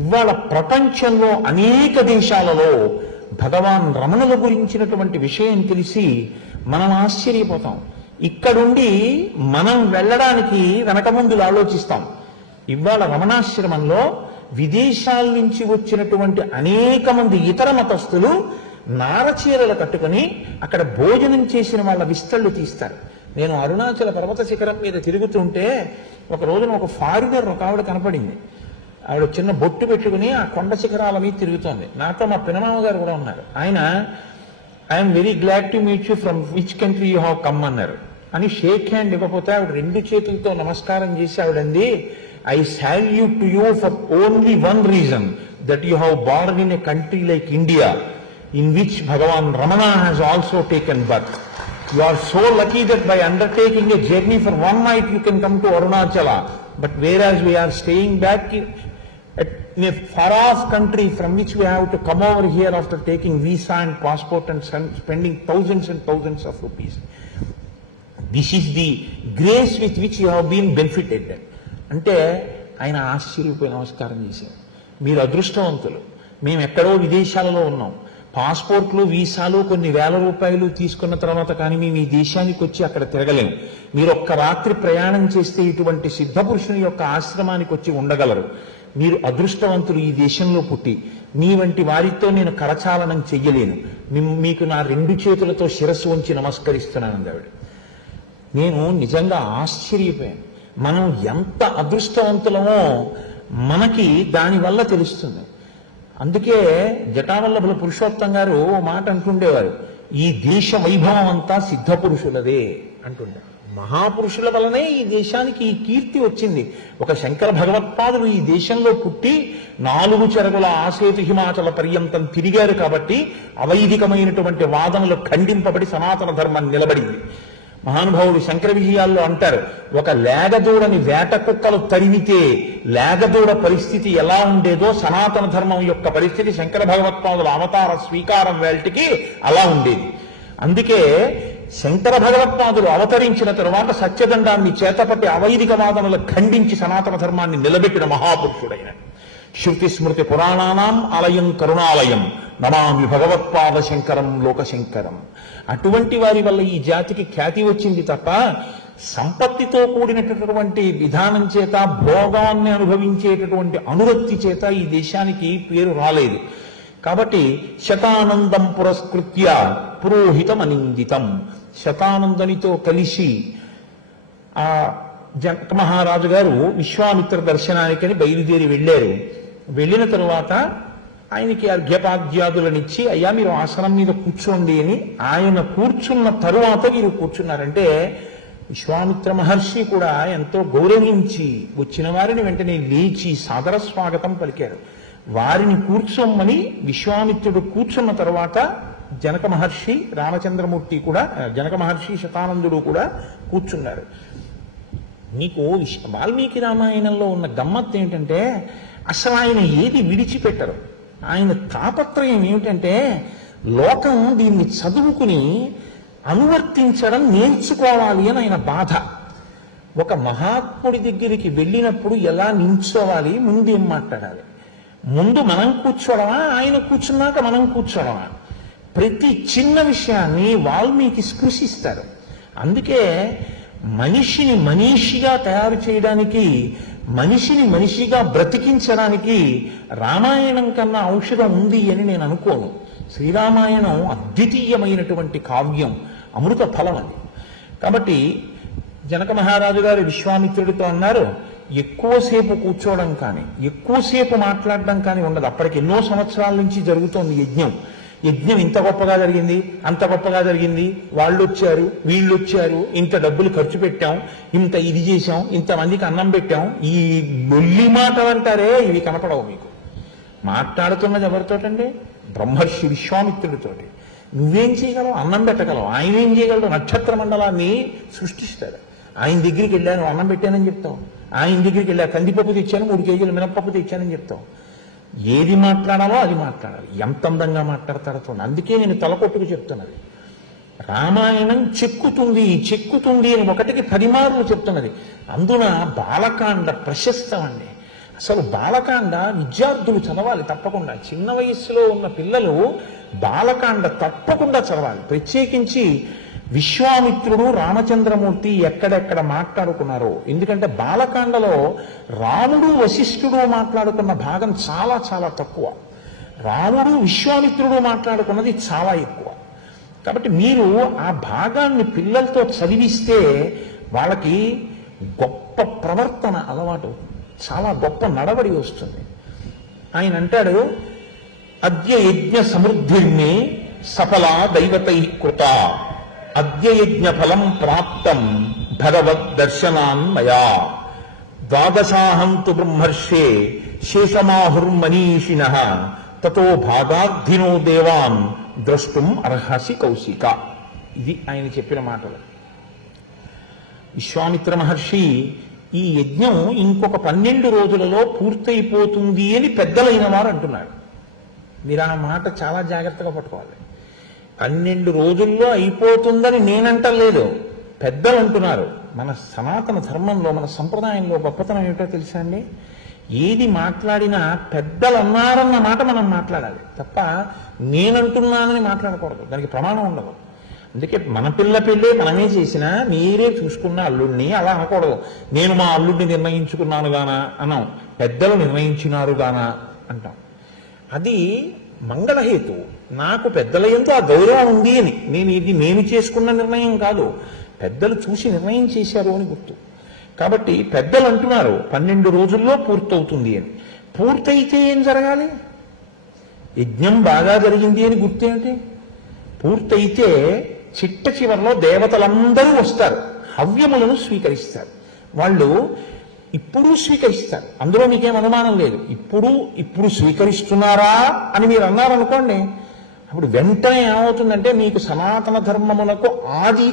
ఇవాళ ప్రపంచంలో అనేక దేశాలలో భగవాన్ రమణుల గురించినటువంటి విషయం తెలిసి మనం ఆశ్చర్యపోతాం. ఇక్కడుండి మనం వెళ్ళడానికి వెనక ముందులు ఆలోచిస్తాం. ఇవాళ రమణాశ్రమంలో విదేశాల నుంచి వచ్చినటువంటి అనేక మంది ఇతర మతస్థులు నారచీరలు కట్టుకుని అక్కడ భోజనం చేసిన వాళ్ళ విస్తళ్ళు తీస్తారు. నేను అరుణాచల పర్వత శిఖరం మీద తిరుగుతుంటే ఒక రోజున ఒక ఫారినర్ ఒక ఆవిడ కనపడింది. ఆవిడ చిన్న బొట్టు పెట్టుకుని ఆ కొండ శిఖరాల మీద తిరుగుతోంది. నాతో మా పినమామ గారు కూడా ఉన్నారు. ఆయన I'm very glad to meet you from which country you have come అన్నారు. అని షేక్ హ్యాండ్ ఇవ్వకపోతే ఆవిడ రెండు చేతులతో నమస్కారం చేసి ఆవిడంది, I salute to you for only one reason, that you have born in a country like India, in which Bhagavan Ramana has also taken birth. You are so lucky that by undertaking a journey for one night you can come to Arunachala. But whereas we are staying back in a far-off country from which we have to come over here after taking visa and passport and spending thousands and thousands of rupees. This is the grace with which you have been benefited. అంటే ఆయన ఆశ్చర్యపోయి నమస్కారం చేశారు. మీరు అదృష్టవంతులు, మేము ఎక్కడో విదేశాలలో ఉన్నాం, పాస్పోర్ట్లు వీసాలు కొన్ని వేల రూపాయలు తీసుకున్న తర్వాత కానీ మేము ఈ దేశానికి వచ్చి అక్కడ తిరగలేము. మీరు ఒక్క రాత్రి ప్రయాణం చేస్తే ఇటువంటి సిద్ధపురుషుని యొక్క ఆశ్రమానికి వచ్చి ఉండగలరు. మీరు అదృష్టవంతులు ఈ దేశంలో పుట్టి. మీ వంటి వారితో నేను కరచాలనం చెయ్యలేను. మీకు నా రెండు చేతులతో శిరస్సు ఉంచి నమస్కరిస్తున్నాను ఆవిడ. నేను నిజంగా ఆశ్చర్యపోయాను. మనం ఎంత అదృష్టవంతులమో మనకి దానివల్ల తెలుస్తుంది. అందుకే జటావల్లభుల పురుషోత్తం గారు ఓ మాట అంటుండేవారు, ఈ దేశ వైభవం అంతా సిద్ధ పురుషులదే అంటుండే. మహాపురుషుల వలనే ఈ దేశానికి ఈ కీర్తి వచ్చింది. ఒక శంకర భగవత్పాదులు ఈ దేశంలో పుట్టి 4 చెరగుల ఆసేతు హిమాచల పర్యంతం తిరిగారు కాబట్టి అవైదికమైనటువంటి వాదనలు ఖండింపబడి సనాతన ధర్మం నిలబడింది. మహానుభావుడు శంకర విజయాల్లో అంటారు, ఒక లేగదూడని వేట కుక్కలు తరిమితే లేగదూడ పరిస్థితి ఎలా ఉండేదో సనాతన ధర్మం యొక్క పరిస్థితి శంకర భగవత్పాదుల అవతార స్వీకారం వేల్టికి అలా ఉండేది. అందుకే శంకర భగవత్పాదులు అవతరించిన తరువాత సత్యదండాన్ని చేతపట్టి అవైదిక వాదనలు ఖండించి సనాతన ధర్మాన్ని నిలబెట్టిన మహాపురుషుడైన శృతి స్మృతి పురాణానాం ఆలయం కరుణాలయం నమామి భగవత్పాద శంకరం లోకశంకరం. అటువంటి వారి వల్ల ఈ జాతికి ఖ్యాతి వచ్చింది తప్ప సంపత్తితో కూడినటువంటి విధానం చేత భోగాన్ని అనుభవించేటటువంటి అనురక్తి చేత ఈ దేశానికి పేరు రాలేదు. కాబట్టి శతానందం పురస్కృత్య పురోహితం అనిందితం, శతానందనితో కలిసి ఆ జనక మహారాజు గారు విశ్వామిత్ర దర్శనానికని బయలుదేరి వెళ్ళారు. వెళ్ళిన తరువాత ఆయనకి అర్ఘ్యపాద్యాదులనిచ్చి, అయ్యా మీరు ఆసనం మీద కూర్చోండి అని ఆయన కూర్చున్న తరువాత వీరు కూర్చున్నారంటే విశ్వామిత్ర మహర్షి కూడా ఎంతో గౌరవించి వచ్చిన వారిని వెంటనే లేచి సాదర స్వాగతం పలికారు. వారిని కూర్చోమని విశ్వామిత్రుడు కూర్చున్న తరువాత జనక మహర్షి రామచంద్రమూర్తి కూడా, జనక మహర్షి శతానందుడు కూడా కూర్చున్నారు. మీకు వాల్మీకి రామాయణంలో ఉన్న గమ్మత్తు ఏంటంటే అసలు ఆయన ఏది విడిచిపెట్టరు. ఆయన తాపత్రయం ఏమిటంటే లోకం దీన్ని చదువుకుని అనువర్తించడం నేర్చుకోవాలి అని ఆయన బాధ. ఒక మహాత్ముడి దగ్గరికి వెళ్ళినప్పుడు ఎలా నించోవాలి, ముందు ఏం మాట్లాడాలి, ముందు మనం కూర్చోవడమా, ఆయన కూర్చున్నాక మనం కూర్చోవడమా, ప్రతి చిన్న విషయాన్ని వాల్మీకి స్పృశిస్తారు. అందుకే మనిషిని మనిషిగా తయారు చేయడానికి, మనిషిని మనిషిగా బ్రతికించడానికి రామాయణం కన్నా ఔషధం ఉంది అని నేను అనుకోను. శ్రీరామాయణం అద్వితీయమైనటువంటి కావ్యం, అమృత ఫలం అది. కాబట్టి జనక మహారాజు గారు విశ్వామిత్రుడితో అన్నారు, ఎక్కువసేపు కూర్చోవడం కానీ ఎక్కువసేపు మాట్లాడడం కానీ ఉండదు. అప్పటికి ఎన్నో సంవత్సరాల నుంచి జరుగుతోంది యజ్ఞం. యజ్ఞం ఇంత గొప్పగా జరిగింది, అంత గొప్పగా జరిగింది, వాళ్ళు వచ్చారు, వీళ్ళు వచ్చారు, ఇంత డబ్బులు ఖర్చు పెట్టాం, ఇంత ఇది చేశాం, ఇంతమందికి అన్నం పెట్టాం, ఈ బొల్లి మాటలు అంటారే ఇవి కనపడవు మీకు. మాట్లాడుతున్నది ఎవరితోటండి? బ్రహ్మర్షి విశ్వామిత్రుడితోటి. నువ్వేం చేయగలవు? అన్నం పెట్టగలవు. ఆయన ఏం చేయగలరు? నక్షత్ర మండలాన్ని సృష్టిస్తాడు. ఆయన దగ్గరికి వెళ్ళాను, అన్నం పెట్టానని చెప్తావు. ఆయన దగ్గరికి వెళ్ళా, కందిపప్పు తెచ్చాను, 3 కేజీలు మినప్పప్పు తెచ్చానని చెప్తావు. ఏది మాట్లాడాలో అది మాట్లాడాలి. ఎంత అందంగా మాట్లాడతాడో చూడండి. అందుకే నేను తలకొట్టుకు చెప్తున్నది, రామాయణం చెక్కుతుంది అని 1కి 10 మార్లు చెప్తున్నది. అందున బాలకాండ ప్రశస్తం అండి. అసలు బాలకాండ విద్యార్థులు చదవాలి తప్పకుండా. చిన్న వయస్సులో ఉన్న పిల్లలు బాలకాండ తప్పకుండా చదవాలి. ప్రత్యేకించి విశ్వామిత్రుడు రామచంద్రమూర్తి ఎక్కడెక్కడ మాట్లాడుకున్నారో. ఎందుకంటే బాలకాండలో రాముడు వశిష్ఠుడు మాట్లాడుకున్న భాగం చాలా చాలా తక్కువ, రాముడు విశ్వామిత్రుడు మాట్లాడుకున్నది చాలా ఎక్కువ. కాబట్టి మీరు ఆ భాగాన్ని పిల్లలతో చదివిస్తే వాళ్ళకి గొప్ప ప్రవర్తన అలవాటు, చాలా గొప్ప నడవడి వస్తుంది. ఆయన అంటాడు, అద్య యజ్ఞ సమృద్ధిర్ని సఫలా దైవతై కృత, అద్య యజ్ఞ ఫలం ప్రాప్తం భగవద్ దర్శనాన్మయా, ద్వాదశాహంతు బ్రహ్మర్షే శేషమాహుర్మనీషిణః, తతో భాగార్థినో దేవాన్ ద్రష్టుం అర్హసి కౌశిక. ఇది ఆయన చెప్పిన మాటలు. విశ్వామిత్ర మహర్షి ఈ యజ్ఞం ఇంకొక 12 రోజులలో పూర్తయిపోతుంది అని పెద్దలైన వారు అంటున్నాడు. మీరు ఆ మాట చాలా జాగ్రత్తగా పట్టుకోవాలి. 12 రోజుల్లో అయిపోతుందని నేనంటలేదు, పెద్దలు అంటున్నారు. మన సనాతన ధర్మంలో, మన సంప్రదాయంలో గొప్పతనం ఏమిటో తెలుసా అండి? ఏది మాట్లాడినా పెద్దలు అన్నారన్న మాట మనం మాట్లాడాలి తప్ప నేనంటున్నానని మాట్లాడకూడదు. దానికి ప్రమాణం ఉండదు. అందుకే మన పిల్ల పెళ్ళే మనమే చేసినా మీరే చూసుకున్న అల్లుడిని అలా అనకూడదు. నేను మా అల్లుడిని నిర్ణయించుకున్నాను గానా అన్నాం, పెద్దలు నిర్ణయించినారు గానా అంటాం. అది మంగళహేతు. నాకు పెద్దల యందు ఆ గౌరవం ఉంది అని. నేను చేసుకున్న నిర్ణయం కాదు, పెద్దలు చూసి నిర్ణయం చేశారు అని గుర్తు. కాబట్టి పెద్దలు అంటున్నారు 12 రోజుల్లో పూర్తవుతుంది అని. పూర్తయితే ఏం జరగాలి? యజ్ఞం బాగా జరిగింది అని గుర్తేమిటి? పూర్తయితే చిట్ట చివరిలో దేవతలందరూ వస్తారు, హవ్యములను స్వీకరిస్తారు. వాళ్ళు ఇప్పుడు స్వీకరిస్తారు, అందులో మీకేం అనుమానం లేదు. ఇప్పుడు స్వీకరిస్తున్నారా అని మీరు అన్నారనుకోండి, అప్పుడు వెంటనే ఏమవుతుందంటే మీకు సనాతన ధర్మమునకు ఆది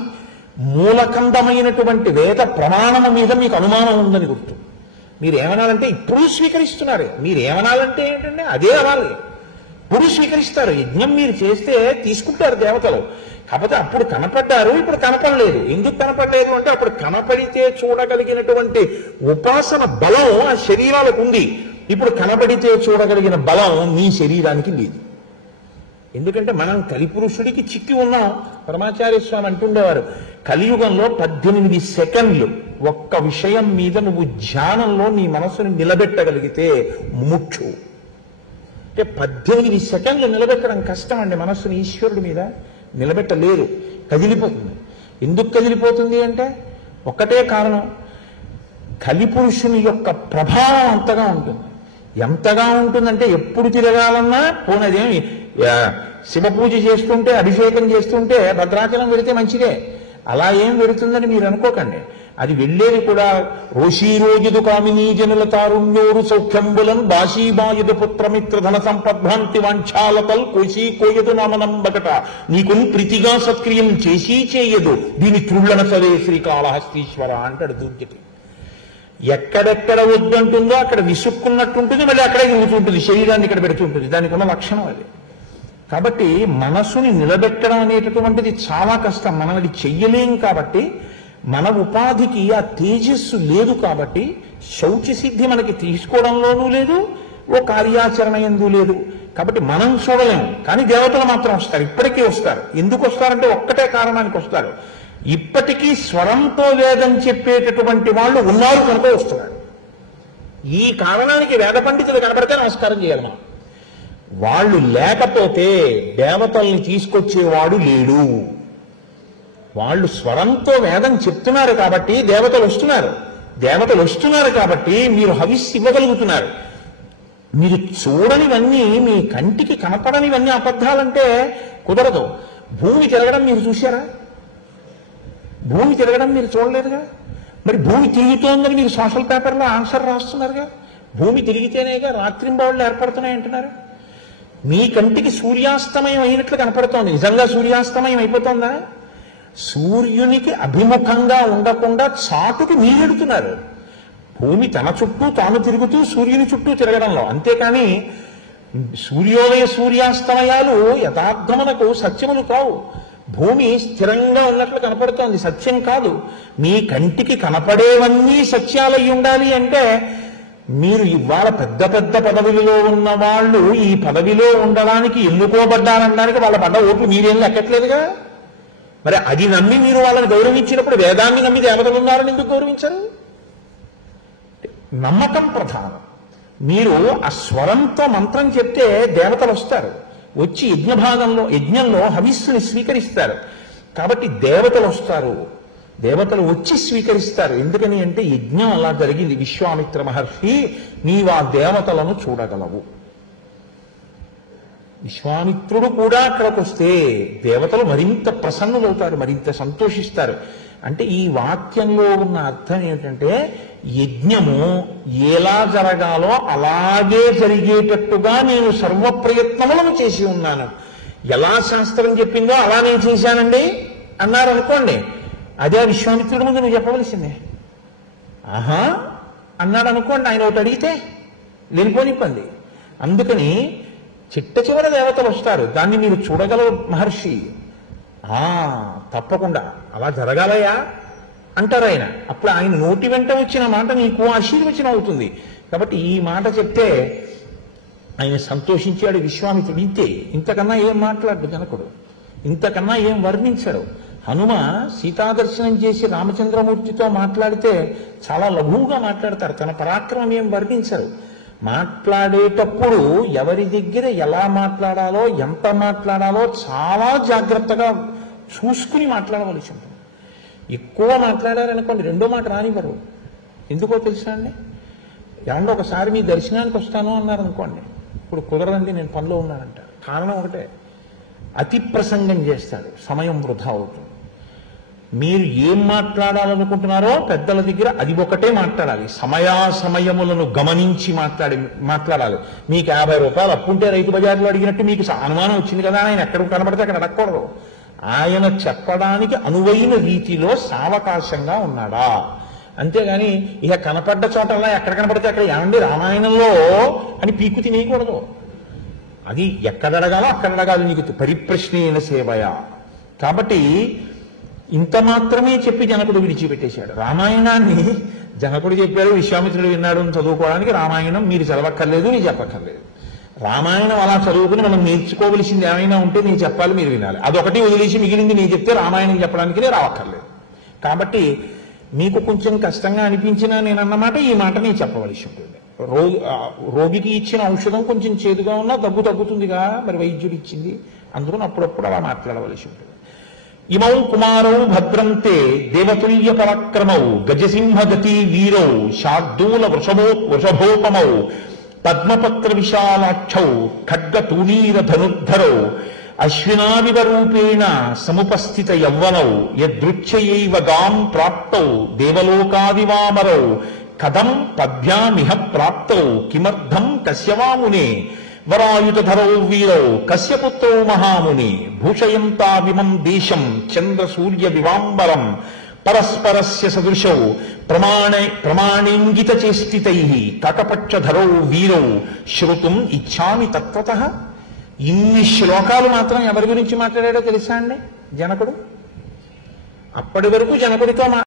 మూలకందమైనటువంటి వేద ప్రమాణము మీద మీకు అనుమానం ఉందని గుర్తు. మీరు ఏమనాలంటే ఇప్పుడు స్వీకరిస్తున్నారు, మీరు ఏమనాలంటే ఏంటంటే అదే అనాలి. ఇప్పుడు స్వీకరిస్తారు. యజ్ఞం మీరు చేస్తే తీసుకుంటారు దేవతలు. కాకపోతే అప్పుడు కనపడ్డారు, ఇప్పుడు కనపడలేదు. ఎందుకు కనపడలేదు అంటే అప్పుడు కనపడితే చూడగలిగినటువంటి ఉపాసన బలం ఆ శరీరాలకు ఉంది. ఇప్పుడు కనపడితే చూడగలిగిన బలం మీ శరీరానికి లేదు. ఎందుకంటే మనం కలిపురుషుడికి చిక్కి ఉన్నాం. పరమాచార్య స్వామి అంటుండేవారు, కలియుగంలో 18 సెకండ్లు ఒక్క విషయం మీద నువ్వు ధ్యానంలో నీ మనసుని నిలబెట్టగలిగితే ముముక్షు. అంటే 18 సెకండ్లు నిలబెట్టడం కష్టం అండి. మనస్సుని ఈశ్వరుడి మీద నిలబెట్టలేరు, కదిలిపోతుంది. ఎందుకు కదిలిపోతుంది అంటే ఒక్కటే కారణం, కలిపురుషుని యొక్క ప్రభావం అంతగా ఉంటుంది. ఎంతగా ఉంటుందంటే ఎప్పుడు తిరగాలన్నా పోనదేమి, శివ పూజ చేస్తుంటే అభిషేకం చేస్తుంటే భద్రాచలం వెళితే మంచిదే, అలా ఏం వెళుతుందని మీరు అనుకోకండి. అది వెళ్ళేది కూడా రోషీరోజుదు కామినీ జనుల తారుణ్యోరు సౌఖ్యంబులను బాషీబాయుధ పుత్రమిత్ర ధన సంపద్భాంతి వాంఛాలతల్ కోశీ కోయదు నామనంబకట, నీకుని ప్రీతిగా సత్క్రియం చేసి చేయదు దీని త్రుళ్ళన సరే శ్రీకాళహస్తీశ్వర అంటాడు దుర్జటి. ఎక్కడెక్కడ వద్దంటుందో అక్కడ విసుక్కున్నట్టుంటుంది, మళ్ళీ అక్కడే ఉంటుంటుంది, శరీరాన్ని ఇక్కడ పెడుతుంటుంది. దానికి ఉన్న లక్షణం అది. కాబట్టి మనసుని నిలబెట్టడం అనేటటువంటిది చాలా కష్టం, మనం అది చెయ్యలేం. కాబట్టి మన ఉపాధికి ఆ తేజస్సు లేదు కాబట్టి శౌచ సిద్ధి మనకి తీసుకోవడంలోనూ లేదు, ఓ కార్యాచరణ ఎందు లేదు. కాబట్టి మనం చూడలేము, కానీ దేవతలు మాత్రం వస్తారు, ఇప్పటికీ వస్తారు. ఎందుకు వస్తారంటే ఒక్కటే కారణానికి వస్తారు. ఇప్పటికీ స్వరంతో వేదం చెప్పేటటువంటి వాళ్ళు ఉన్నారు కనుక వస్తున్నారు. ఈ కారణానికి వేద పండితులు కనబడితే నమస్కారం చేయాలి మనం. వాళ్ళు లేకపోతే దేవతల్ని తీసుకొచ్చేవాడు లేడు. వాళ్ళు స్వరంతో వేదం చెప్తున్నారు కాబట్టి దేవతలు వస్తున్నారు. దేవతలు వస్తున్నారు కాబట్టి మీరు హవిస్సు ఇవ్వగలుగుతున్నారు. మీరు చూడనివన్నీ, మీ కంటికి కనపడనివన్నీ అబద్ధాలంటే కుదరదు. భూమి తిరగడం మీరు చూశారా? భూమి తిరగడం మీరు చూడలేదుగా. మరి భూమి తిరుగుతోందని మీరు సోషల్ పేపర్లో ఆన్సర్ రాస్తున్నారుగా. భూమి తిరిగితేనేగా రాత్రింబావుళ్ళు ఏర్పడుతున్నాయి అంటున్నారు. మీ కంటికి సూర్యాస్తమయం అయినట్లు కనపడుతోంది, నిజంగా సూర్యాస్తమయం అయిపోతుందా? సూర్యునికి అభిముఖంగా ఉండకుండా చాటుకు నీరెడుతున్నారు. భూమి తన చుట్టూ తాను తిరుగుతూ సూర్యుని చుట్టూ తిరగడంలో, అంతేకాని సూర్యోదయ సూర్యాస్తమయాలు యథార్థమునకు సత్యములు కావు. భూమి స్థిరంగా ఉన్నట్లు కనపడుతోంది, సత్యం కాదు. మీ కంటికి కనపడేవన్నీ సత్యాలై ఉండాలి అంటే మీరు ఇవాళ పెద్ద పెద్ద పదవిలో ఉన్న వాళ్ళు ఈ పదవిలో ఉండడానికి ఎన్నుకోబడ్డారనడానికి వాళ్ళ పడ్డ ఓట్లు మీరేం లెక్కట్లేదుగా. మరి అది నమ్మి మీరు వాళ్ళని గౌరవించినప్పుడు వేదాన్ని నమ్మి దేవతలు ఉన్నారని ఎందుకు గౌరవించరు? నమ్మకం ప్రధానం. మీరు ఆ స్వరంతో మంత్రం చెప్తే దేవతలు వస్తారు, వచ్చి యజ్ఞంలో హవిస్సుని స్వీకరిస్తారు. కాబట్టి దేవతలు వస్తారు, దేవతలు వచ్చి స్వీకరిస్తారు. ఎందుకని అంటే యజ్ఞం అలా జరిగింది. విశ్వామిత్ర మహర్షి, నీవు ఆ దేవతలను చూడగలవు. విశ్వామిత్రుడు కూడా అక్కడికి వస్తే దేవతలు మరింత ప్రసన్నులవుతారు, మరింత సంతోషిస్తారు. అంటే ఈ వాక్యంలో ఉన్న అర్థం ఏమిటంటే యజ్ఞము ఎలా జరగాలో అలాగే జరిగేటట్టుగా నేను సర్వ ప్రయత్నములను చేసి ఉన్నాను. ఎలా శాస్త్రం చెప్పిందో అలా నేను చేశానండి అన్నారు అనుకోండి, అదే విశ్వామిత్రుడి ముందు నువ్వు చెప్పవలసిందే. ఆహా అన్నాడు అనుకోండి, ఆయన ఒకటి అడిగితే లేనిపోనివ్వండి. అందుకని చిట్ట చివర దేవతలు వస్తారు, దాన్ని మీరు చూడగలరు మహర్షి. తప్పకుండా అలా జరగాలయా అంటారు ఆయన. అప్పుడు ఆయన నోటి వెంట వచ్చిన మాట నీకు ఆశీర్వచనం అవుతుంది. కాబట్టి ఈ మాట చెప్తే ఆయన సంతోషించాడు విశ్వామిత్రుడు. ఇంతకన్నా ఏం మాట్లాడు జనకుడు, ఇంతకన్నా ఏం వర్ణించాడు. హనుమ సీతాదర్శనం చేసి రామచంద్రమూర్తితో మాట్లాడితే చాలా లఘువుగా మాట్లాడతారు, తన పరాక్రమం ఏం వర్ణించరు. మాట్లాడేటప్పుడు ఎవరి దగ్గర ఎలా మాట్లాడాలో, ఎంత మాట్లాడాలో చాలా జాగ్రత్తగా చూసుకుని మాట్లాడవలసి ఉంటుంది. ఎక్కువ మాట్లాడారనుకోండి రెండో మాట రానివ్వరు. ఎందుకో తెలుసా అండి? ఏమన్నా ఒకసారి మీ దర్శనానికి వస్తాను అన్నారనుకోండి, ఇప్పుడు కుదరదండి నేను పనిలో ఉన్నానంటారు. కారణం ఒకటే, అతి ప్రసంగం చేస్తాడు, సమయం వృధా అవుతుంది. మీరు ఏం మాట్లాడాలనుకుంటున్నారో పెద్దల దగ్గర అది ఒకటే మాట్లాడాలి, సమయాసమయములను గమనించి మాట్లాడాలి. మీకు 50 రూపాయలు అప్పుంటే రైతు బజార్లో అడిగినట్టు మీకు అనుమానం వచ్చింది కదా, ఆయన ఎక్కడ కనబడితే అక్కడ అడగకూడదు. ఆయన చెప్పడానికి అనువైన రీతిలో సావకాశంగా ఉన్నాడా, అంతేగాని ఇక కనపడ్డ చోటల్లా ఎక్కడ కనపడితే అక్కడ ఏమండి రామాయణంలో అని పీకు తినేయకూడదు. అది ఎక్కడ అడగాలో అక్కడ అడగాలి, నీకు పరిప్రశ్నేన సేవయ. కాబట్టి ఇంత మాత్రమే చెప్పి జనకుడు విడిచిపెట్టేశాడు. రామాయణాన్ని జనకుడు చెప్పాడు, విశ్వామిత్రుడు విన్నాడు అని చదువుకోవడానికి రామాయణం మీరు చదవక్కర్లేదు, నేను చెప్పక్కర్లేదు. రామాయణం అలా చదువుకుని మనం నేర్చుకోవలసింది ఏమైనా ఉంటే నేను చెప్పాలి, మీరు వినాలి. అదొకటి వదిలేసి మిగిలింది నేను చెప్తే రామాయణం చెప్పడానికి నేను రావక్కర్లేదు. కాబట్టి మీకు కొంచెం కష్టంగా అనిపించినా నేను అన్నమాట ఈ మాట నేను చెప్పవలసి ఉంటుంది. రోగికి ఇచ్చిన ఔషధం కొంచెం చేదుగా ఉన్నా దగ్గు తగ్గుతుందిగా, మరి వైద్యుడు ఇచ్చింది, అందుకని అప్పుడప్పుడు అలా మాట్లాడవలసి ఉంటుంది. ఇమౌ కుమారౌ భద్రంతే దేవతుల్య పరాక్రమౌ గజసింహగతి వీరౌ శార్దూల వృషభోపమౌ పద్మపత్ర విశాలాక్షౌ ఖడ్గతూణీర ధనుర్ధరౌ అశ్వినావివ రూపేణ సముపస్థిత యవ్వనౌ యదృచ్ఛయైవ గాం ప్రాప్తౌ దేవలోకాదివామరౌ కథం పద్భ్యామిహ ప్రాప్తౌ కిమర్థం కశ్యవామునే వరాయుధరౌ వీరౌ కశ్యపుత్రౌ మహాముని భూషయంతావిమం దేశం చంద్ర సూర్య వివాంబరం పరస్పరస్య సదృశౌ ప్రమాణేంగిత చేష్టితై కటపక్షధరౌ వీరౌ శ్రుతుం ఇచ్ఛామి తత్వతః. ఇన్ని శ్లోకాలు మాత్రం ఎవరి గురించి మాట్లాడాడో తెలుసా అండి జనకుడు? అప్పటి వరకు జనకుడితో